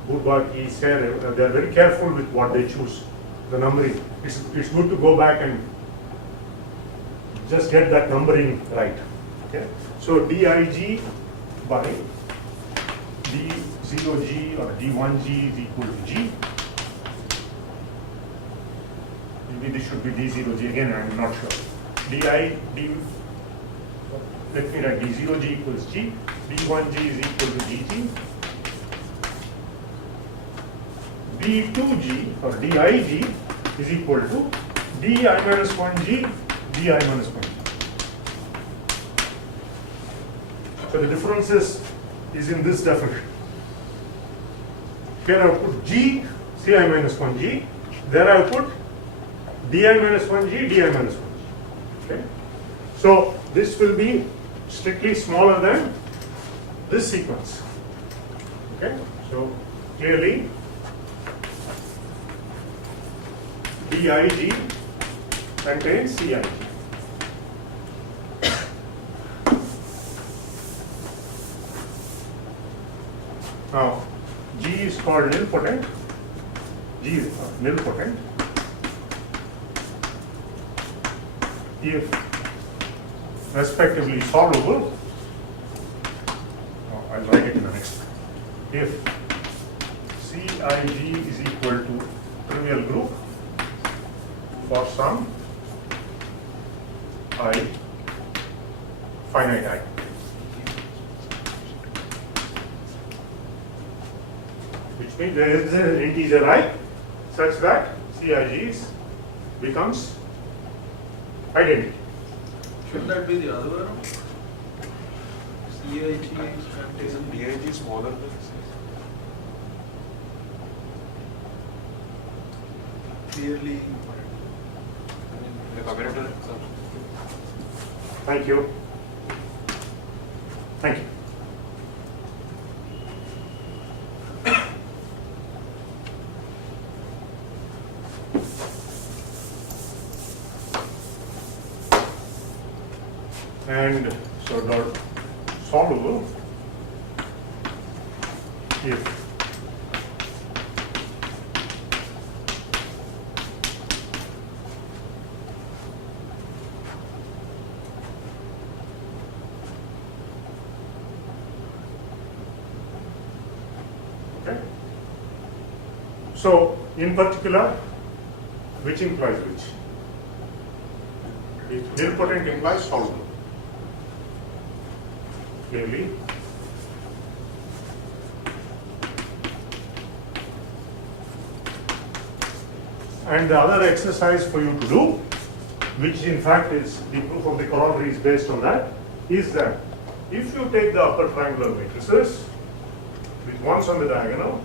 Bourbaki, Serre, they are very careful with what they choose, the numbering. It's good to go back and just get that numbering right. Okay. So Dig by D0g or D1g is equal to G. Maybe this should be D0g again, I'm not sure. Let me write D0g equals G, D1g is equal to DG, D2g or Dig is equal to Di minus 1g, Di minus 1g. So the difference is in this definition. Here I put G, Ci minus 1g, there I put Di minus 1g, Di minus 1g. Okay? So this will be strictly smaller than this sequence. Okay? So clearly Dig contains Cij. Now G is called nilpotent. G is nilpotent if respectively solvable. I'll write it in the next one. If Cij is equal to trivial group for some I finite I. Which means there is an integer I such that Cij becomes identity. Shouldn't that be the other way around? Cij Isn't Dig smaller than C? clearly. The commutator itself. Thank you. Thank you. and so dot solvable if okay. So in particular, which implies which? Nilpotent implies solvable. Clearly. And the other exercise for you to do, which in fact is the proof of the corollary is based on that, is that if you take the upper triangular matrices with ones on the diagonal,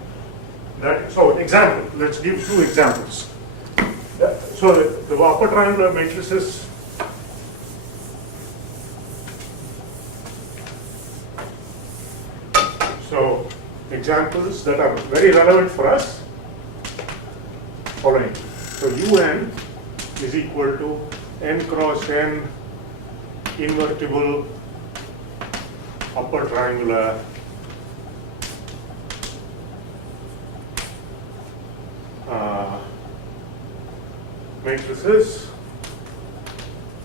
so example, let's give two examples. So the upper triangular matrices so examples that are very relevant for us, following. So UN is equal to n cross n invertible upper triangular matrices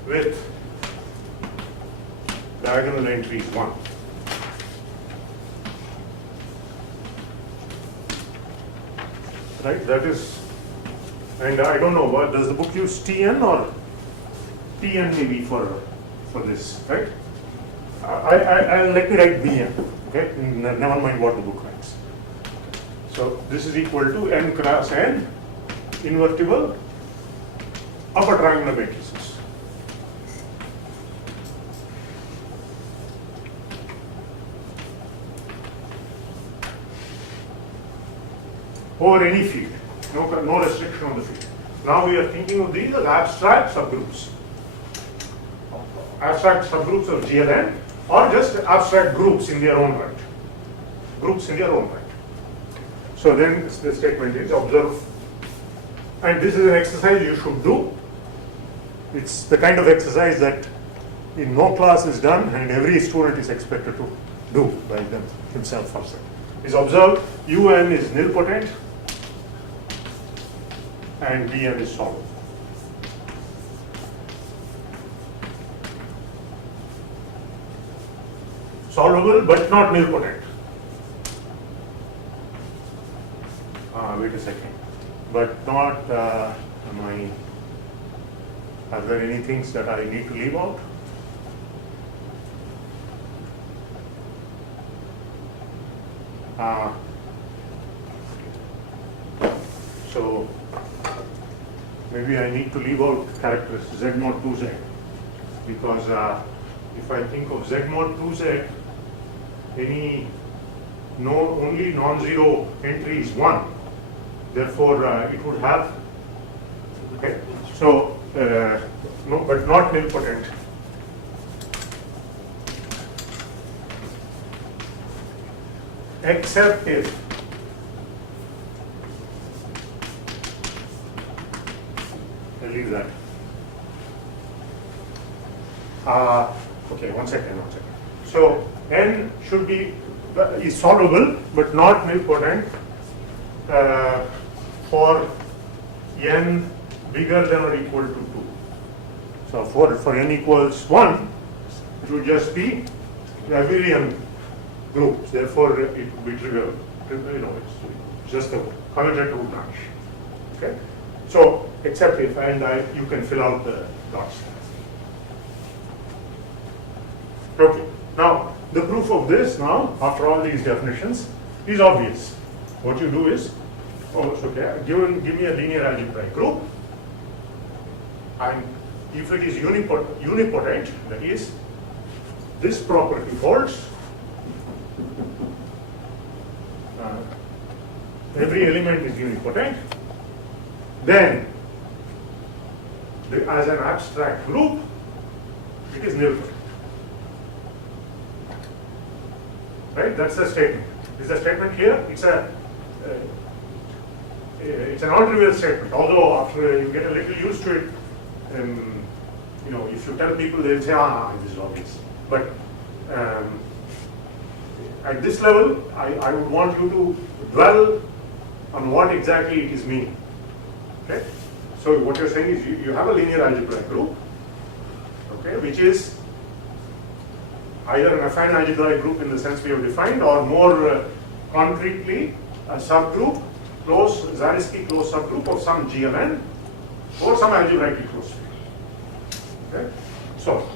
with diagonal entries 1. Right, that is, and I don't know, what does the book use TN or TN maybe for this, right? I let me write BN, okay? Never mind what the book writes. So this is equal to n cross n invertible upper triangular matrices. Over any field, no restriction on the field. Now we are thinking of these as abstract subgroups. Abstract subgroups of GLN or just abstract groups in their own right. Groups in their own right. So then the statement is observe, and this is an exercise you should do. It's the kind of exercise that in no class is done and every student is expected to do by himself or herself. Is observe UN is nilpotent and BN is solvable. Solvable but not nilpotent. Wait a second. But not, are there any things that I need to leave out? So maybe I need to leave out characters Z mod 2Z, because if I think of Z mod 2Z, only non-zero entry is 1. Therefore, it would have, okay. So, no, but not nilpotent. Except if I'll leave that. Okay, one second. So n should be is solvable but not nilpotent for n bigger than or equal to 2. So for n equals 1, it would just be abelian groups. Therefore, it would be trivial. It's just a commutative branch. Okay. So except if, and you can fill out the dots. Okay. Now the proof of this now, after all these definitions, is obvious. What you do is, okay, give me a linear algebraic group, and if it is unipotent, that is, this property holds. Every element is unipotent. Then, as an abstract group, it is nilpotent. Right? That's the statement. Is the statement clear? It's a non-trivial statement. Although after you get a little used to it, if you tell people, they'll say, this is obvious. But at this level, I would want you to dwell on what exactly it is meaning. Okay? So what you're saying is you have a linear algebraic group, okay, which is either an affine algebraic group in the sense we have defined, or more concretely a subgroup, Zariski closed subgroup of some GLN or some algebraically closed field. Okay? So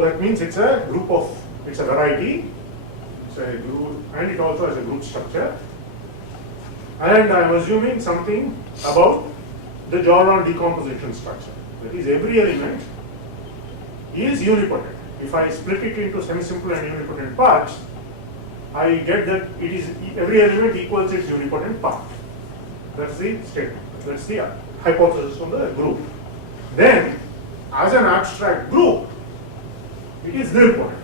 that means it's a group of, it's a variety, it's a group, and it also has a group structure. And I'm assuming something about the Jordan decomposition structure. That is, every element is unipotent. If I split it into semi-simple and unipotent parts, I get that it is every element equals its unipotent part. That's the statement. That's the hypothesis of the group. Then, as an abstract group, it is nilpotent,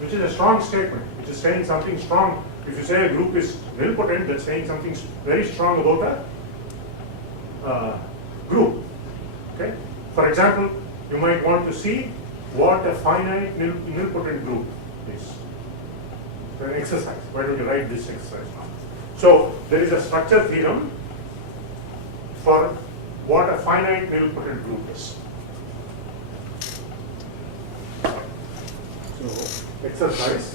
which is a strong statement, which is saying something strong. If you say a group is nilpotent, that's saying something very strong about a group. Okay? For example, you might want to see what a finite nilpotent group is. So an exercise. Why don't you write this exercise now? So there is a structure theorem for what a finite nilpotent group is. So exercise.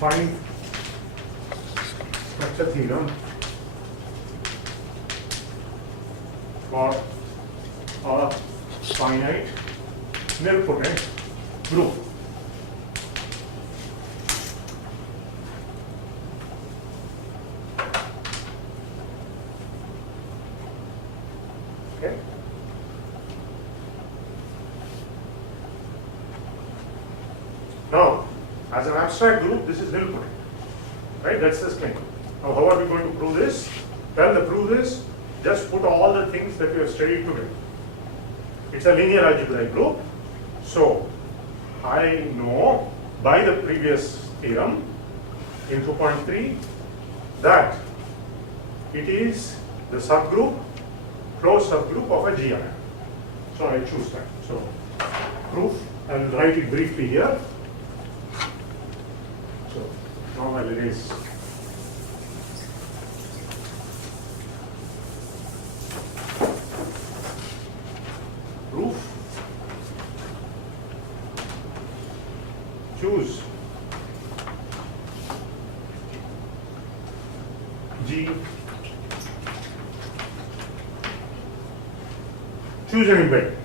Find structure theorem for a finite nilpotent group. Okay. Now, as an abstract group, this is nilpotent. Right? That's the claim. Now, how are we going to prove this? Well, the proof is just put all the things that we have studied today. It's a linear algebraic group. So, I know by the previous theorem in 2.3 that it is the subgroup, closed subgroup of a GLN. So, I choose that. So, proof, I'll write it briefly here. So, now I'll erase. Proof. Choose G. Choose an embed.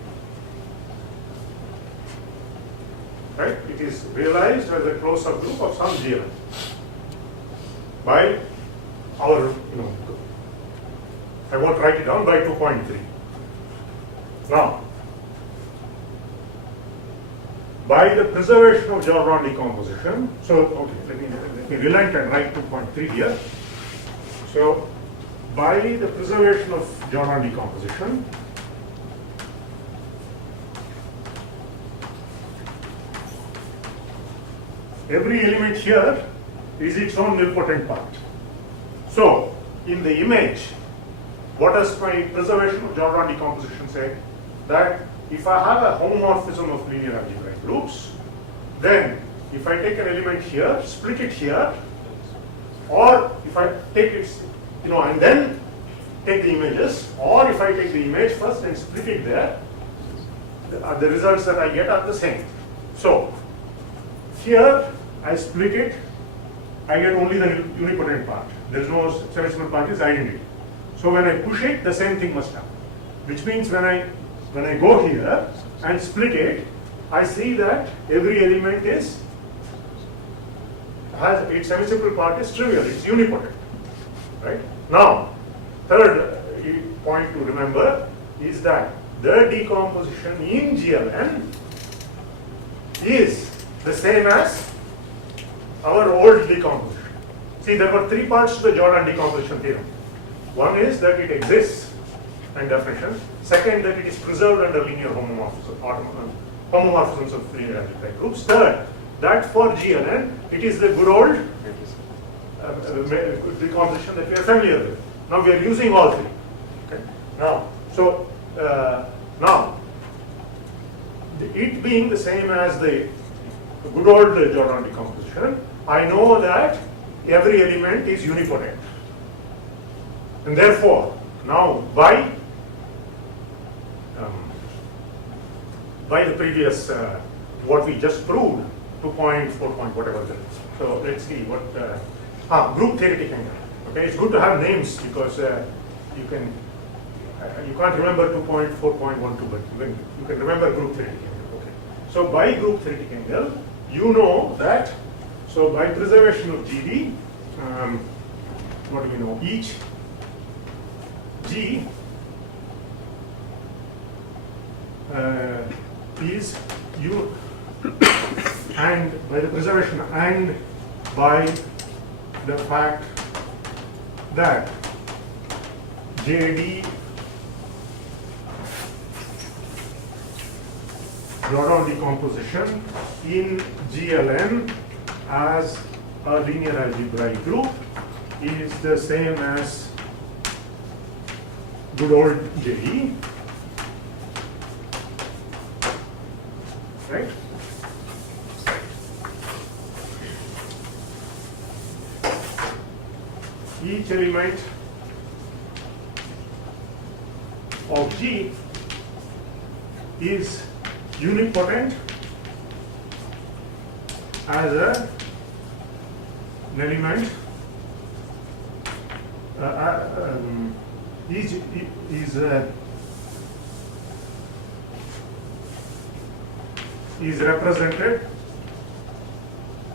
Right? It is realized as a closed subgroup of some GLN by our, I won't write it down, by 2.3. Now, by the preservation of Jordan decomposition, so okay, let me relent and write 2.3 here. So, by the preservation of Jordan decomposition, every element here is its own nilpotent part. So, in the image, what does my preservation of Jordan decomposition say? That if I have a homomorphism of linear algebraic groups, then if I take an element here, split it here, or if I take it, and then take the images, or if I take the image first and split it there, the results that I get are the same. So, here I split it, I get only the unipotent part. There is no semi-simple part, is identity. So when I push it, the same thing must happen. Which means when I go here and split it, I see that every element has its semi-simple part is trivial, it's unipotent. Right? Now, third point to remember is that the decomposition in GLN is the same as our old decomposition. See, there were three parts to the Jordan decomposition theorem. One is that it exists and definition. Second, that it is preserved under linear homomorphisms of linear algebraic groups. Third, that for GLN, it is the good old decomposition that we are familiar with. Now we are using all three. Okay. Now, so now it being the same as the good old Jordan decomposition, I know that every element is unipotent, and therefore now by the previous what we just proved, 2.4 point whatever that is. So let's see what group theoretic angle. Okay, it's good to have names because you can't remember 2.4.12, but you can remember group theoretic angle. Okay. So by group theoretic angle, you know that. So by preservation of GD, what do we know? Each G is U, and by the preservation and by the fact that JD Jordan decomposition in GLN as a linear algebraic group is the same as good old JD, right? Each element of G is unipotent as an element is represented,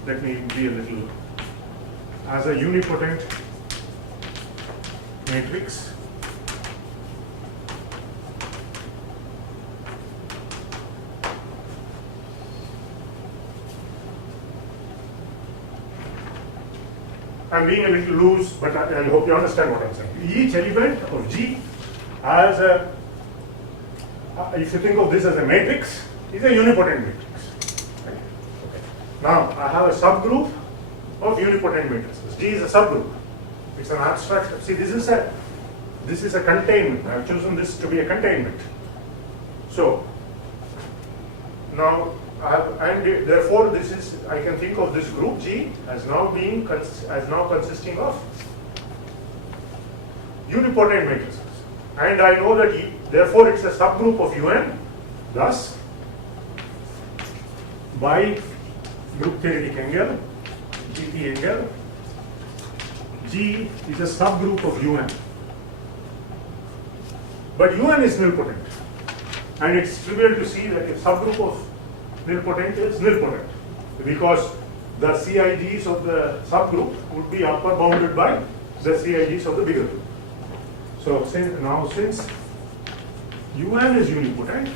let me be a little, as a unipotent matrix I'm being a little loose, but I hope you understand what I'm saying. Each element of G as a, if you think of this as a matrix, is a unipotent matrix. Okay. Now I have a subgroup of unipotent matrices. G is a subgroup. It's an abstract. See, this is a containment. I have chosen this to be a containment. So now and therefore this is, I can think of this group G as now consisting of unipotent matrices, and I know that therefore it's a subgroup of UN. Thus, by group theoretic angle, GT angle, G is a subgroup of UN, but UN is nilpotent, and it's trivial to see that a subgroup of nilpotent is nilpotent because the CIGs of the subgroup would be upper bounded by the CIGs of the bigger group. So since UN is unipotent,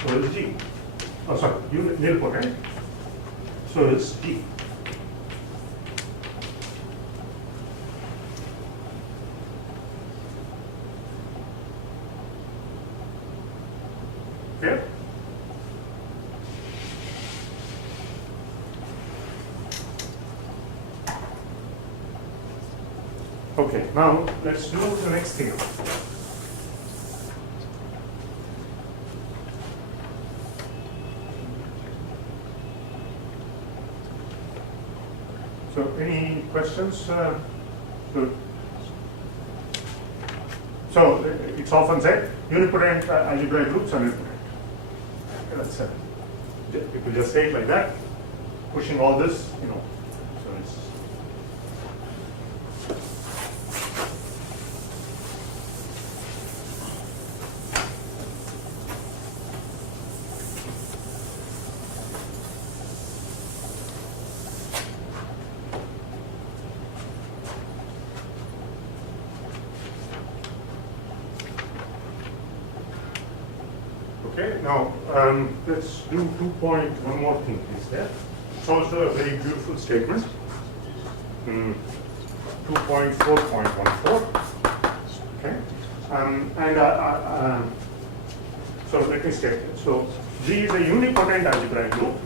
so is G. Oh, sorry, nilpotent, so is G. Okay? Okay, now let's do the next thing. So, any questions? Good. So, it's often said unipotent algebraic groups are nilpotent. That's if you just say it like that, pushing all this, so it's. Okay, now let's do 2.1 more thing, is there? It's also a very beautiful statement. 2.4.14. Okay, so let me state it. So G is a unipotent algebraic group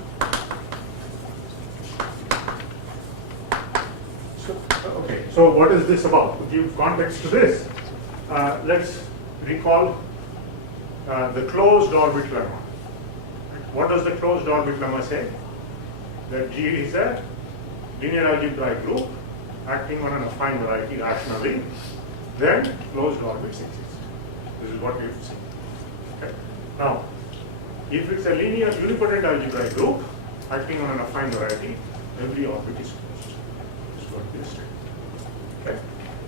So what is this about? To give context to this, let's recall the closed orbit lemma. What does the closed orbit lemma say? That G is a linear algebraic group acting on an affine variety rationally, then closed orbits exist. This is what we have seen. Okay. Now, if it's a linear unipotent algebraic group acting on an affine variety, every orbit is closed. This is what we state. Okay.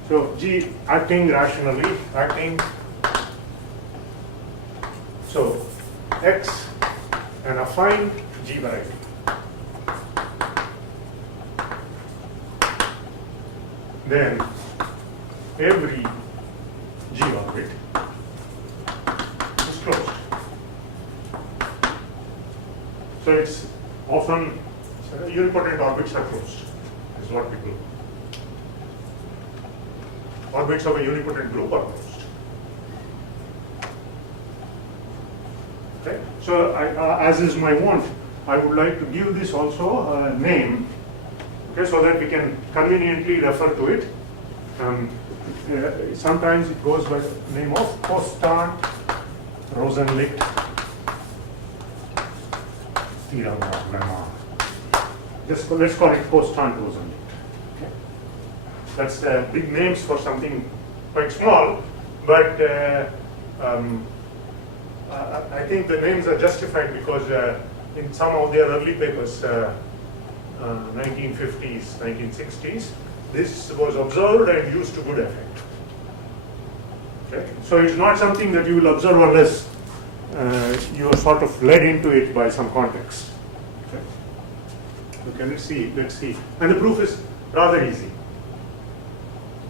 So G acting rationally, so X an affine G variety. Then every G orbit is closed. So it's often unipotent orbits are closed, is what people. Orbits of a unipotent group are closed. Okay. So as is my wont, I would like to give this also a name. Okay, so that we can conveniently refer to it. Sometimes it goes by the name of Kostant-Rosenlicht theorem or lemma. Just let's call it Kostant-Rosenlicht. Okay. That's big names for something quite small, but I think the names are justified because in some of their early papers, 1950s, 1960s, this was observed and used to good effect. Okay? So it's not something that you will observe unless you are sort of led into it by some context. Okay, okay, let's see. And the proof is rather easy.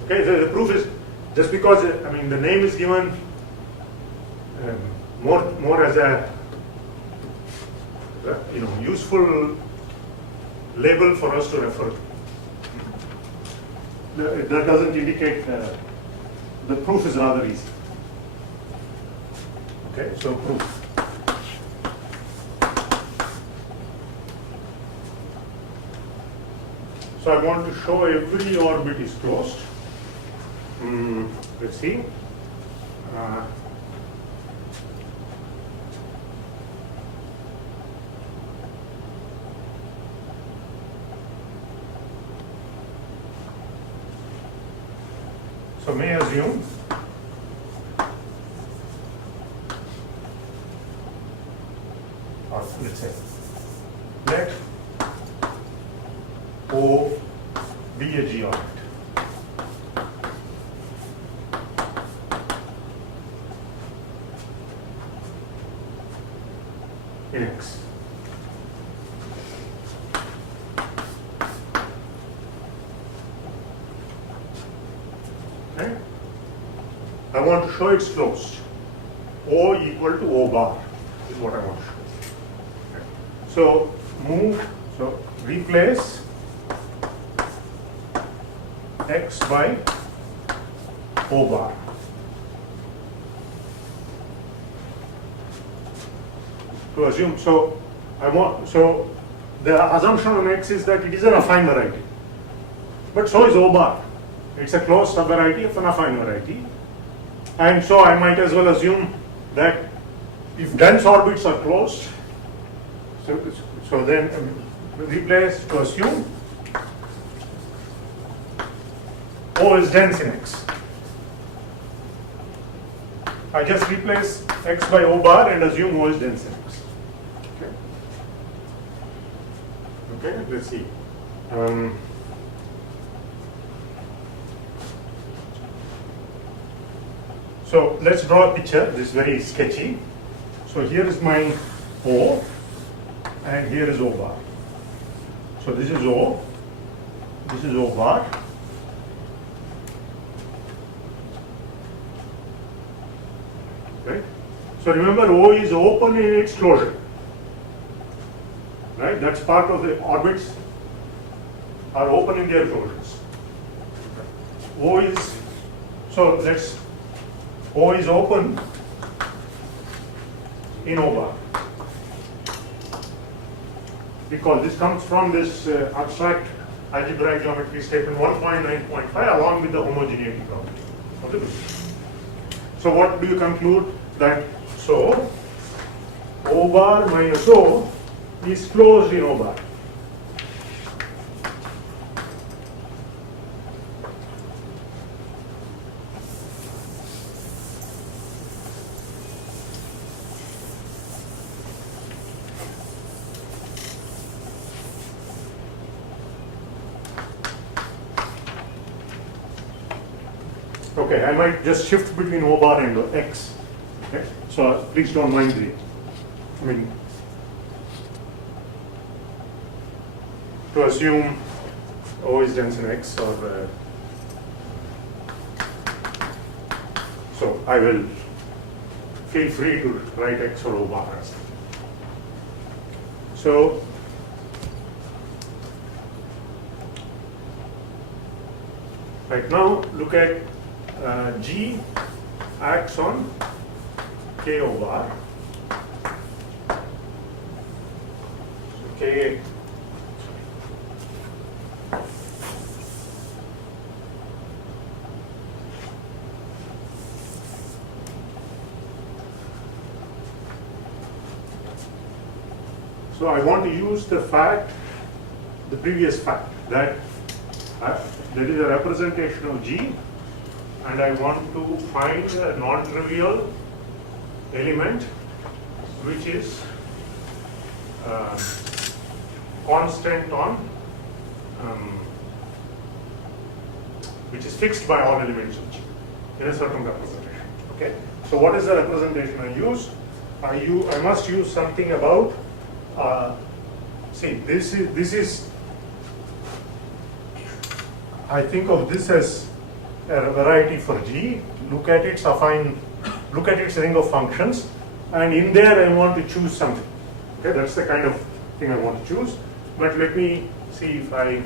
Okay, the proof is just because the name is given more as a useful label for us to refer to. That doesn't indicate the proof is rather easy. Okay, so proof. So I want to show every orbit is closed. Let's see. So may assume or let's say let O be a G orbit. In X. Okay. I want to show it's closed. O equal to O bar is what I want to show. Okay. So replace X by O bar. To assume, so the assumption on X is that it is an affine variety, but so is O bar. It's a closed subvariety of an affine variety, and so I might as well assume that if dense orbits are closed, so then replace to assume O is dense in X. I just replace X by O bar and assume O is dense in X. Okay, let's see. So let's draw a picture. This is very sketchy. So here is my O, and here is O bar. So this is O, this is O bar. Right? So remember, O is open in its closure. Right? That's part of the orbits are open in their closures. O is, so let's, O is open in O bar. Because this comes from this abstract algebraic geometry statement 1.9.5 along with the homogeneity property of the group. So what do you conclude? That so O bar minus O is closed in O bar. Okay, I might just shift between O bar and X. Okay, so please don't mind the, I mean, to assume O is dense in X or so I will feel free to write X or O bar as. So right now look at G acts on K O bar. So K so I want to use the fact, the previous fact that there is a representation of G and I want to find a non-trivial element which is constant on, which is fixed by all elements of G in a certain representation. Okay. So what is the representation I use? I must use something about. See, this is. I think of this as a variety for G. Look at its affine. Look at its ring of functions, and in there I want to choose something. Okay, that's the kind of thing I want to choose. But let me see if I.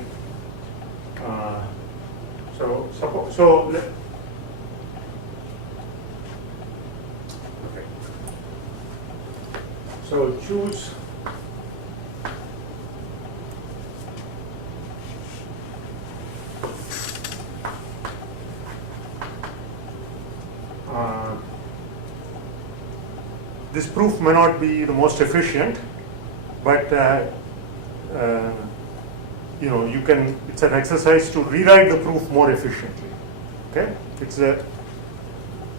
Okay. So choose. This proof may not be the most efficient, but you can. It's an exercise to rewrite the proof more efficiently. Okay,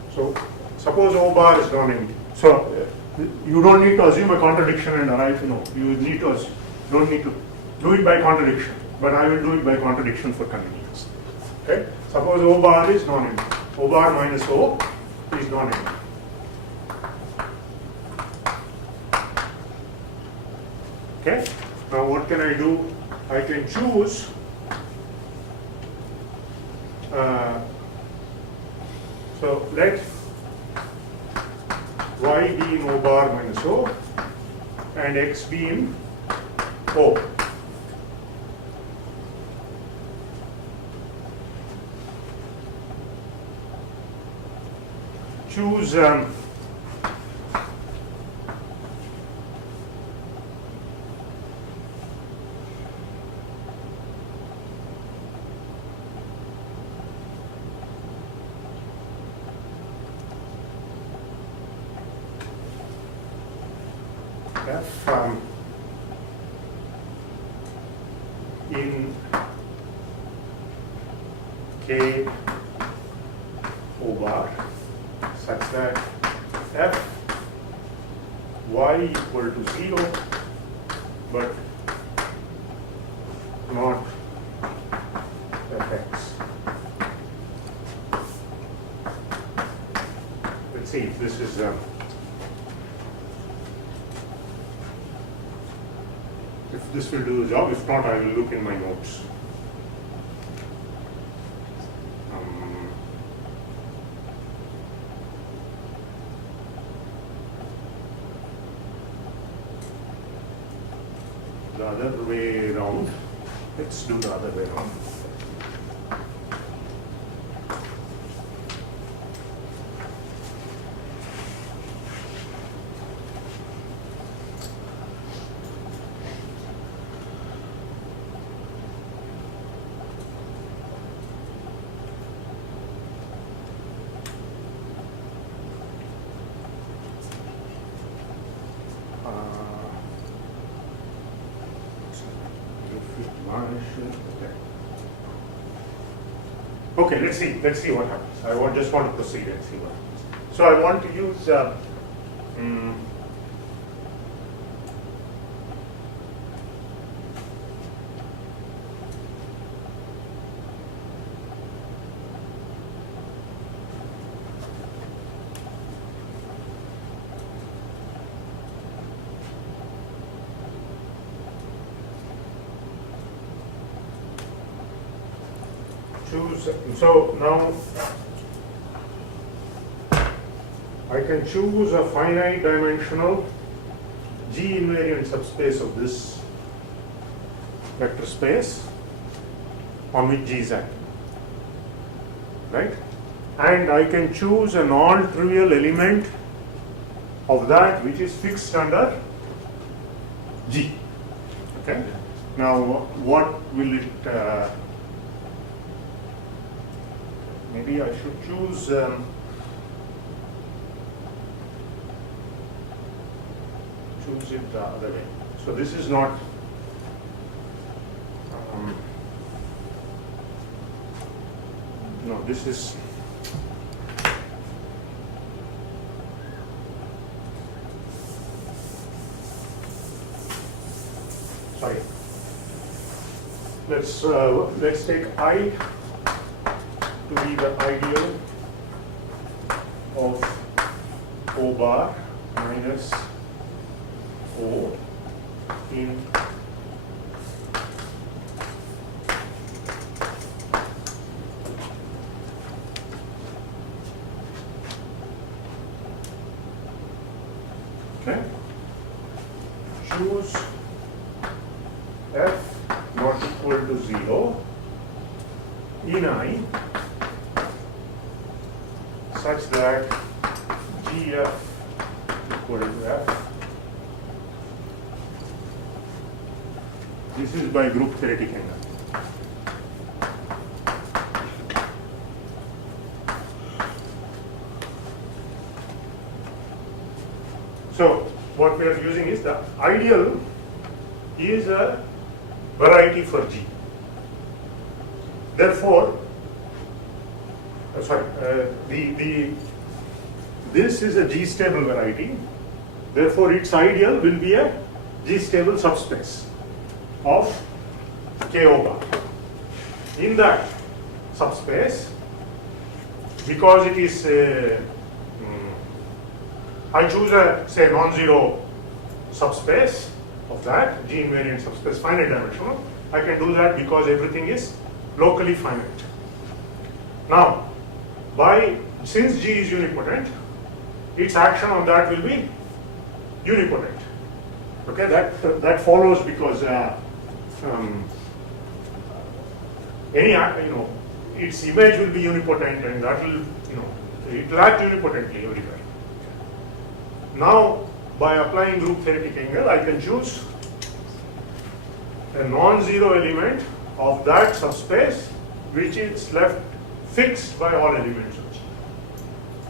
so suppose O bar is non-empty. So you don't need to assume a contradiction and arrive to know. You don't need to do it by contradiction, but I will do it by contradiction for convenience. Okay, suppose O bar is non-empty. O bar minus O is non-empty. Okay, now what can I do? I can choose so let y be in O bar minus O and x be in O. Choose F in K O bar such that F y equal to 0 but not Fx. Let's see if this is if this will do the job. If not, I will look in my notes. The other way around. Let's do the other way around. Okay, let's see what happens. I just want to proceed and see what happens. So I want to use so now I can choose a finite dimensional G invariant subspace of this vector space on which G is acting, right? And I can choose a non-trivial element of that which is fixed under G. Okay. Now, what will it? Maybe I should choose. Choose it the other way. So this is not. No, this is. Sorry. Let's take I to be the ideal of O bar minus O in okay. Choose F not equal to 0 in I such that GF equal to F. This is by group theoretic angle. So what we are using is the ideal is a variety for G. Therefore, this is a G stable variety. Therefore, its ideal will be a G stable subspace of KO bar. In that subspace, because it is I choose a say non-zero subspace of that G invariant subspace, finite dimensional. I can do that because everything is locally finite. Now, since G is unipotent, its action on that will be unipotent. Okay, that follows because its image will be unipotent, and that will it will act unipotently everywhere. Now, by applying group theoretic angle, I can choose a non-zero element of that subspace which is left fixed by all elements of G.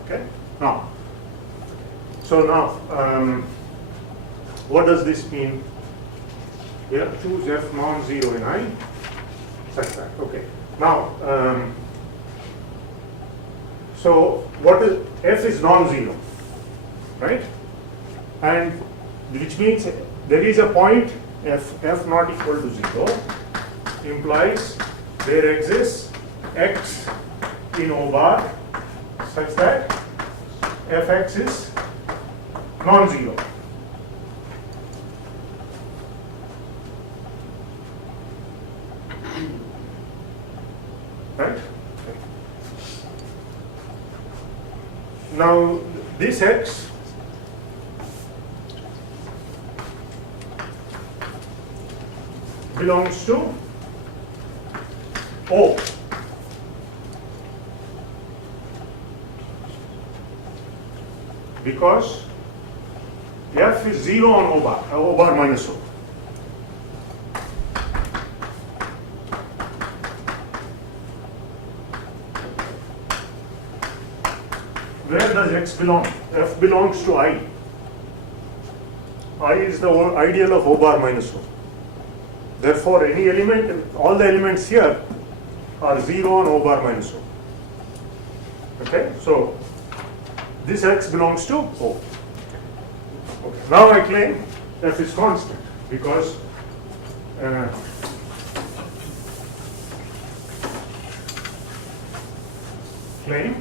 Okay. Now, what does this mean? Here, choose F non-zero in I, such that. Okay. Now, so what is F is non-zero, right? And which means there is a point F not equal to 0 implies there exists X in O bar such that Fx is non-zero. Right? Now this X belongs to O. Because F is 0 on O bar minus O. Where does X belong? F belongs to I. I is the ideal of O bar minus O. Therefore, any element, all the elements here are 0 on O bar minus O. Okay, so this X belongs to O. Okay. Now I claim F is constant because claim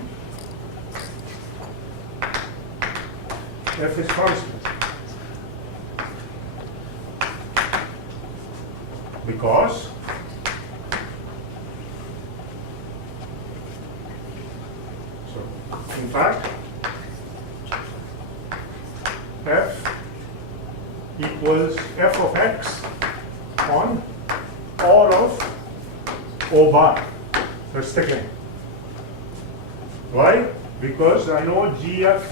F is constant because in fact F equals F of X on all of O bar. That's the claim. Why? Because I know GF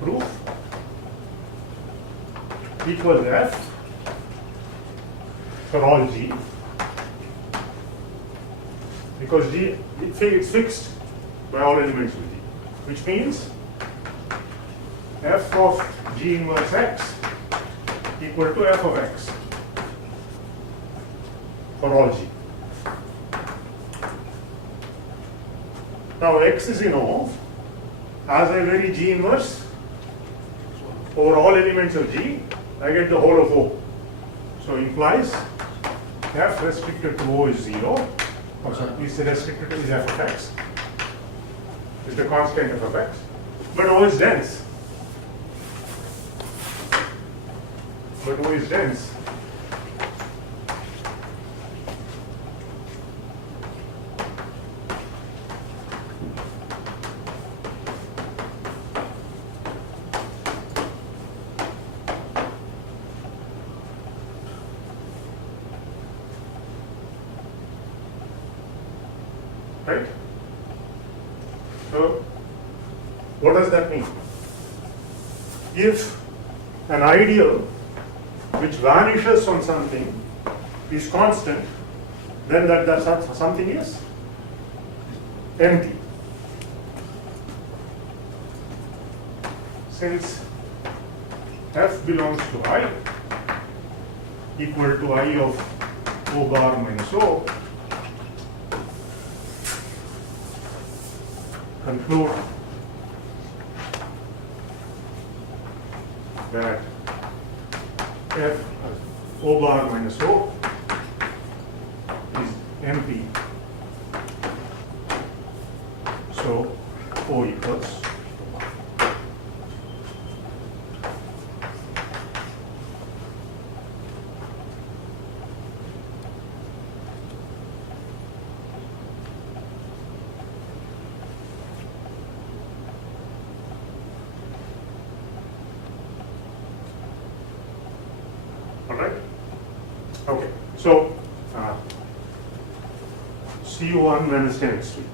proof equals F for all G, because G it's fixed by all elements of G, which means F of G inverse X equal to F of X for all G. Now X is in O. As I vary G inverse over all elements of G, I get the whole of O. So implies F restricted to O is 0. Oh, sorry, is restricted to is F of X. Is the constant F of X. But O is dense. But O is dense. Right? So, what does that mean? If an ideal which vanishes on something is constant, then that something is empty. Since F belongs to I equal to I of O bar minus O, conclude that F O bar minus O is empty, so O equals okay. So see you on Wednesday next week.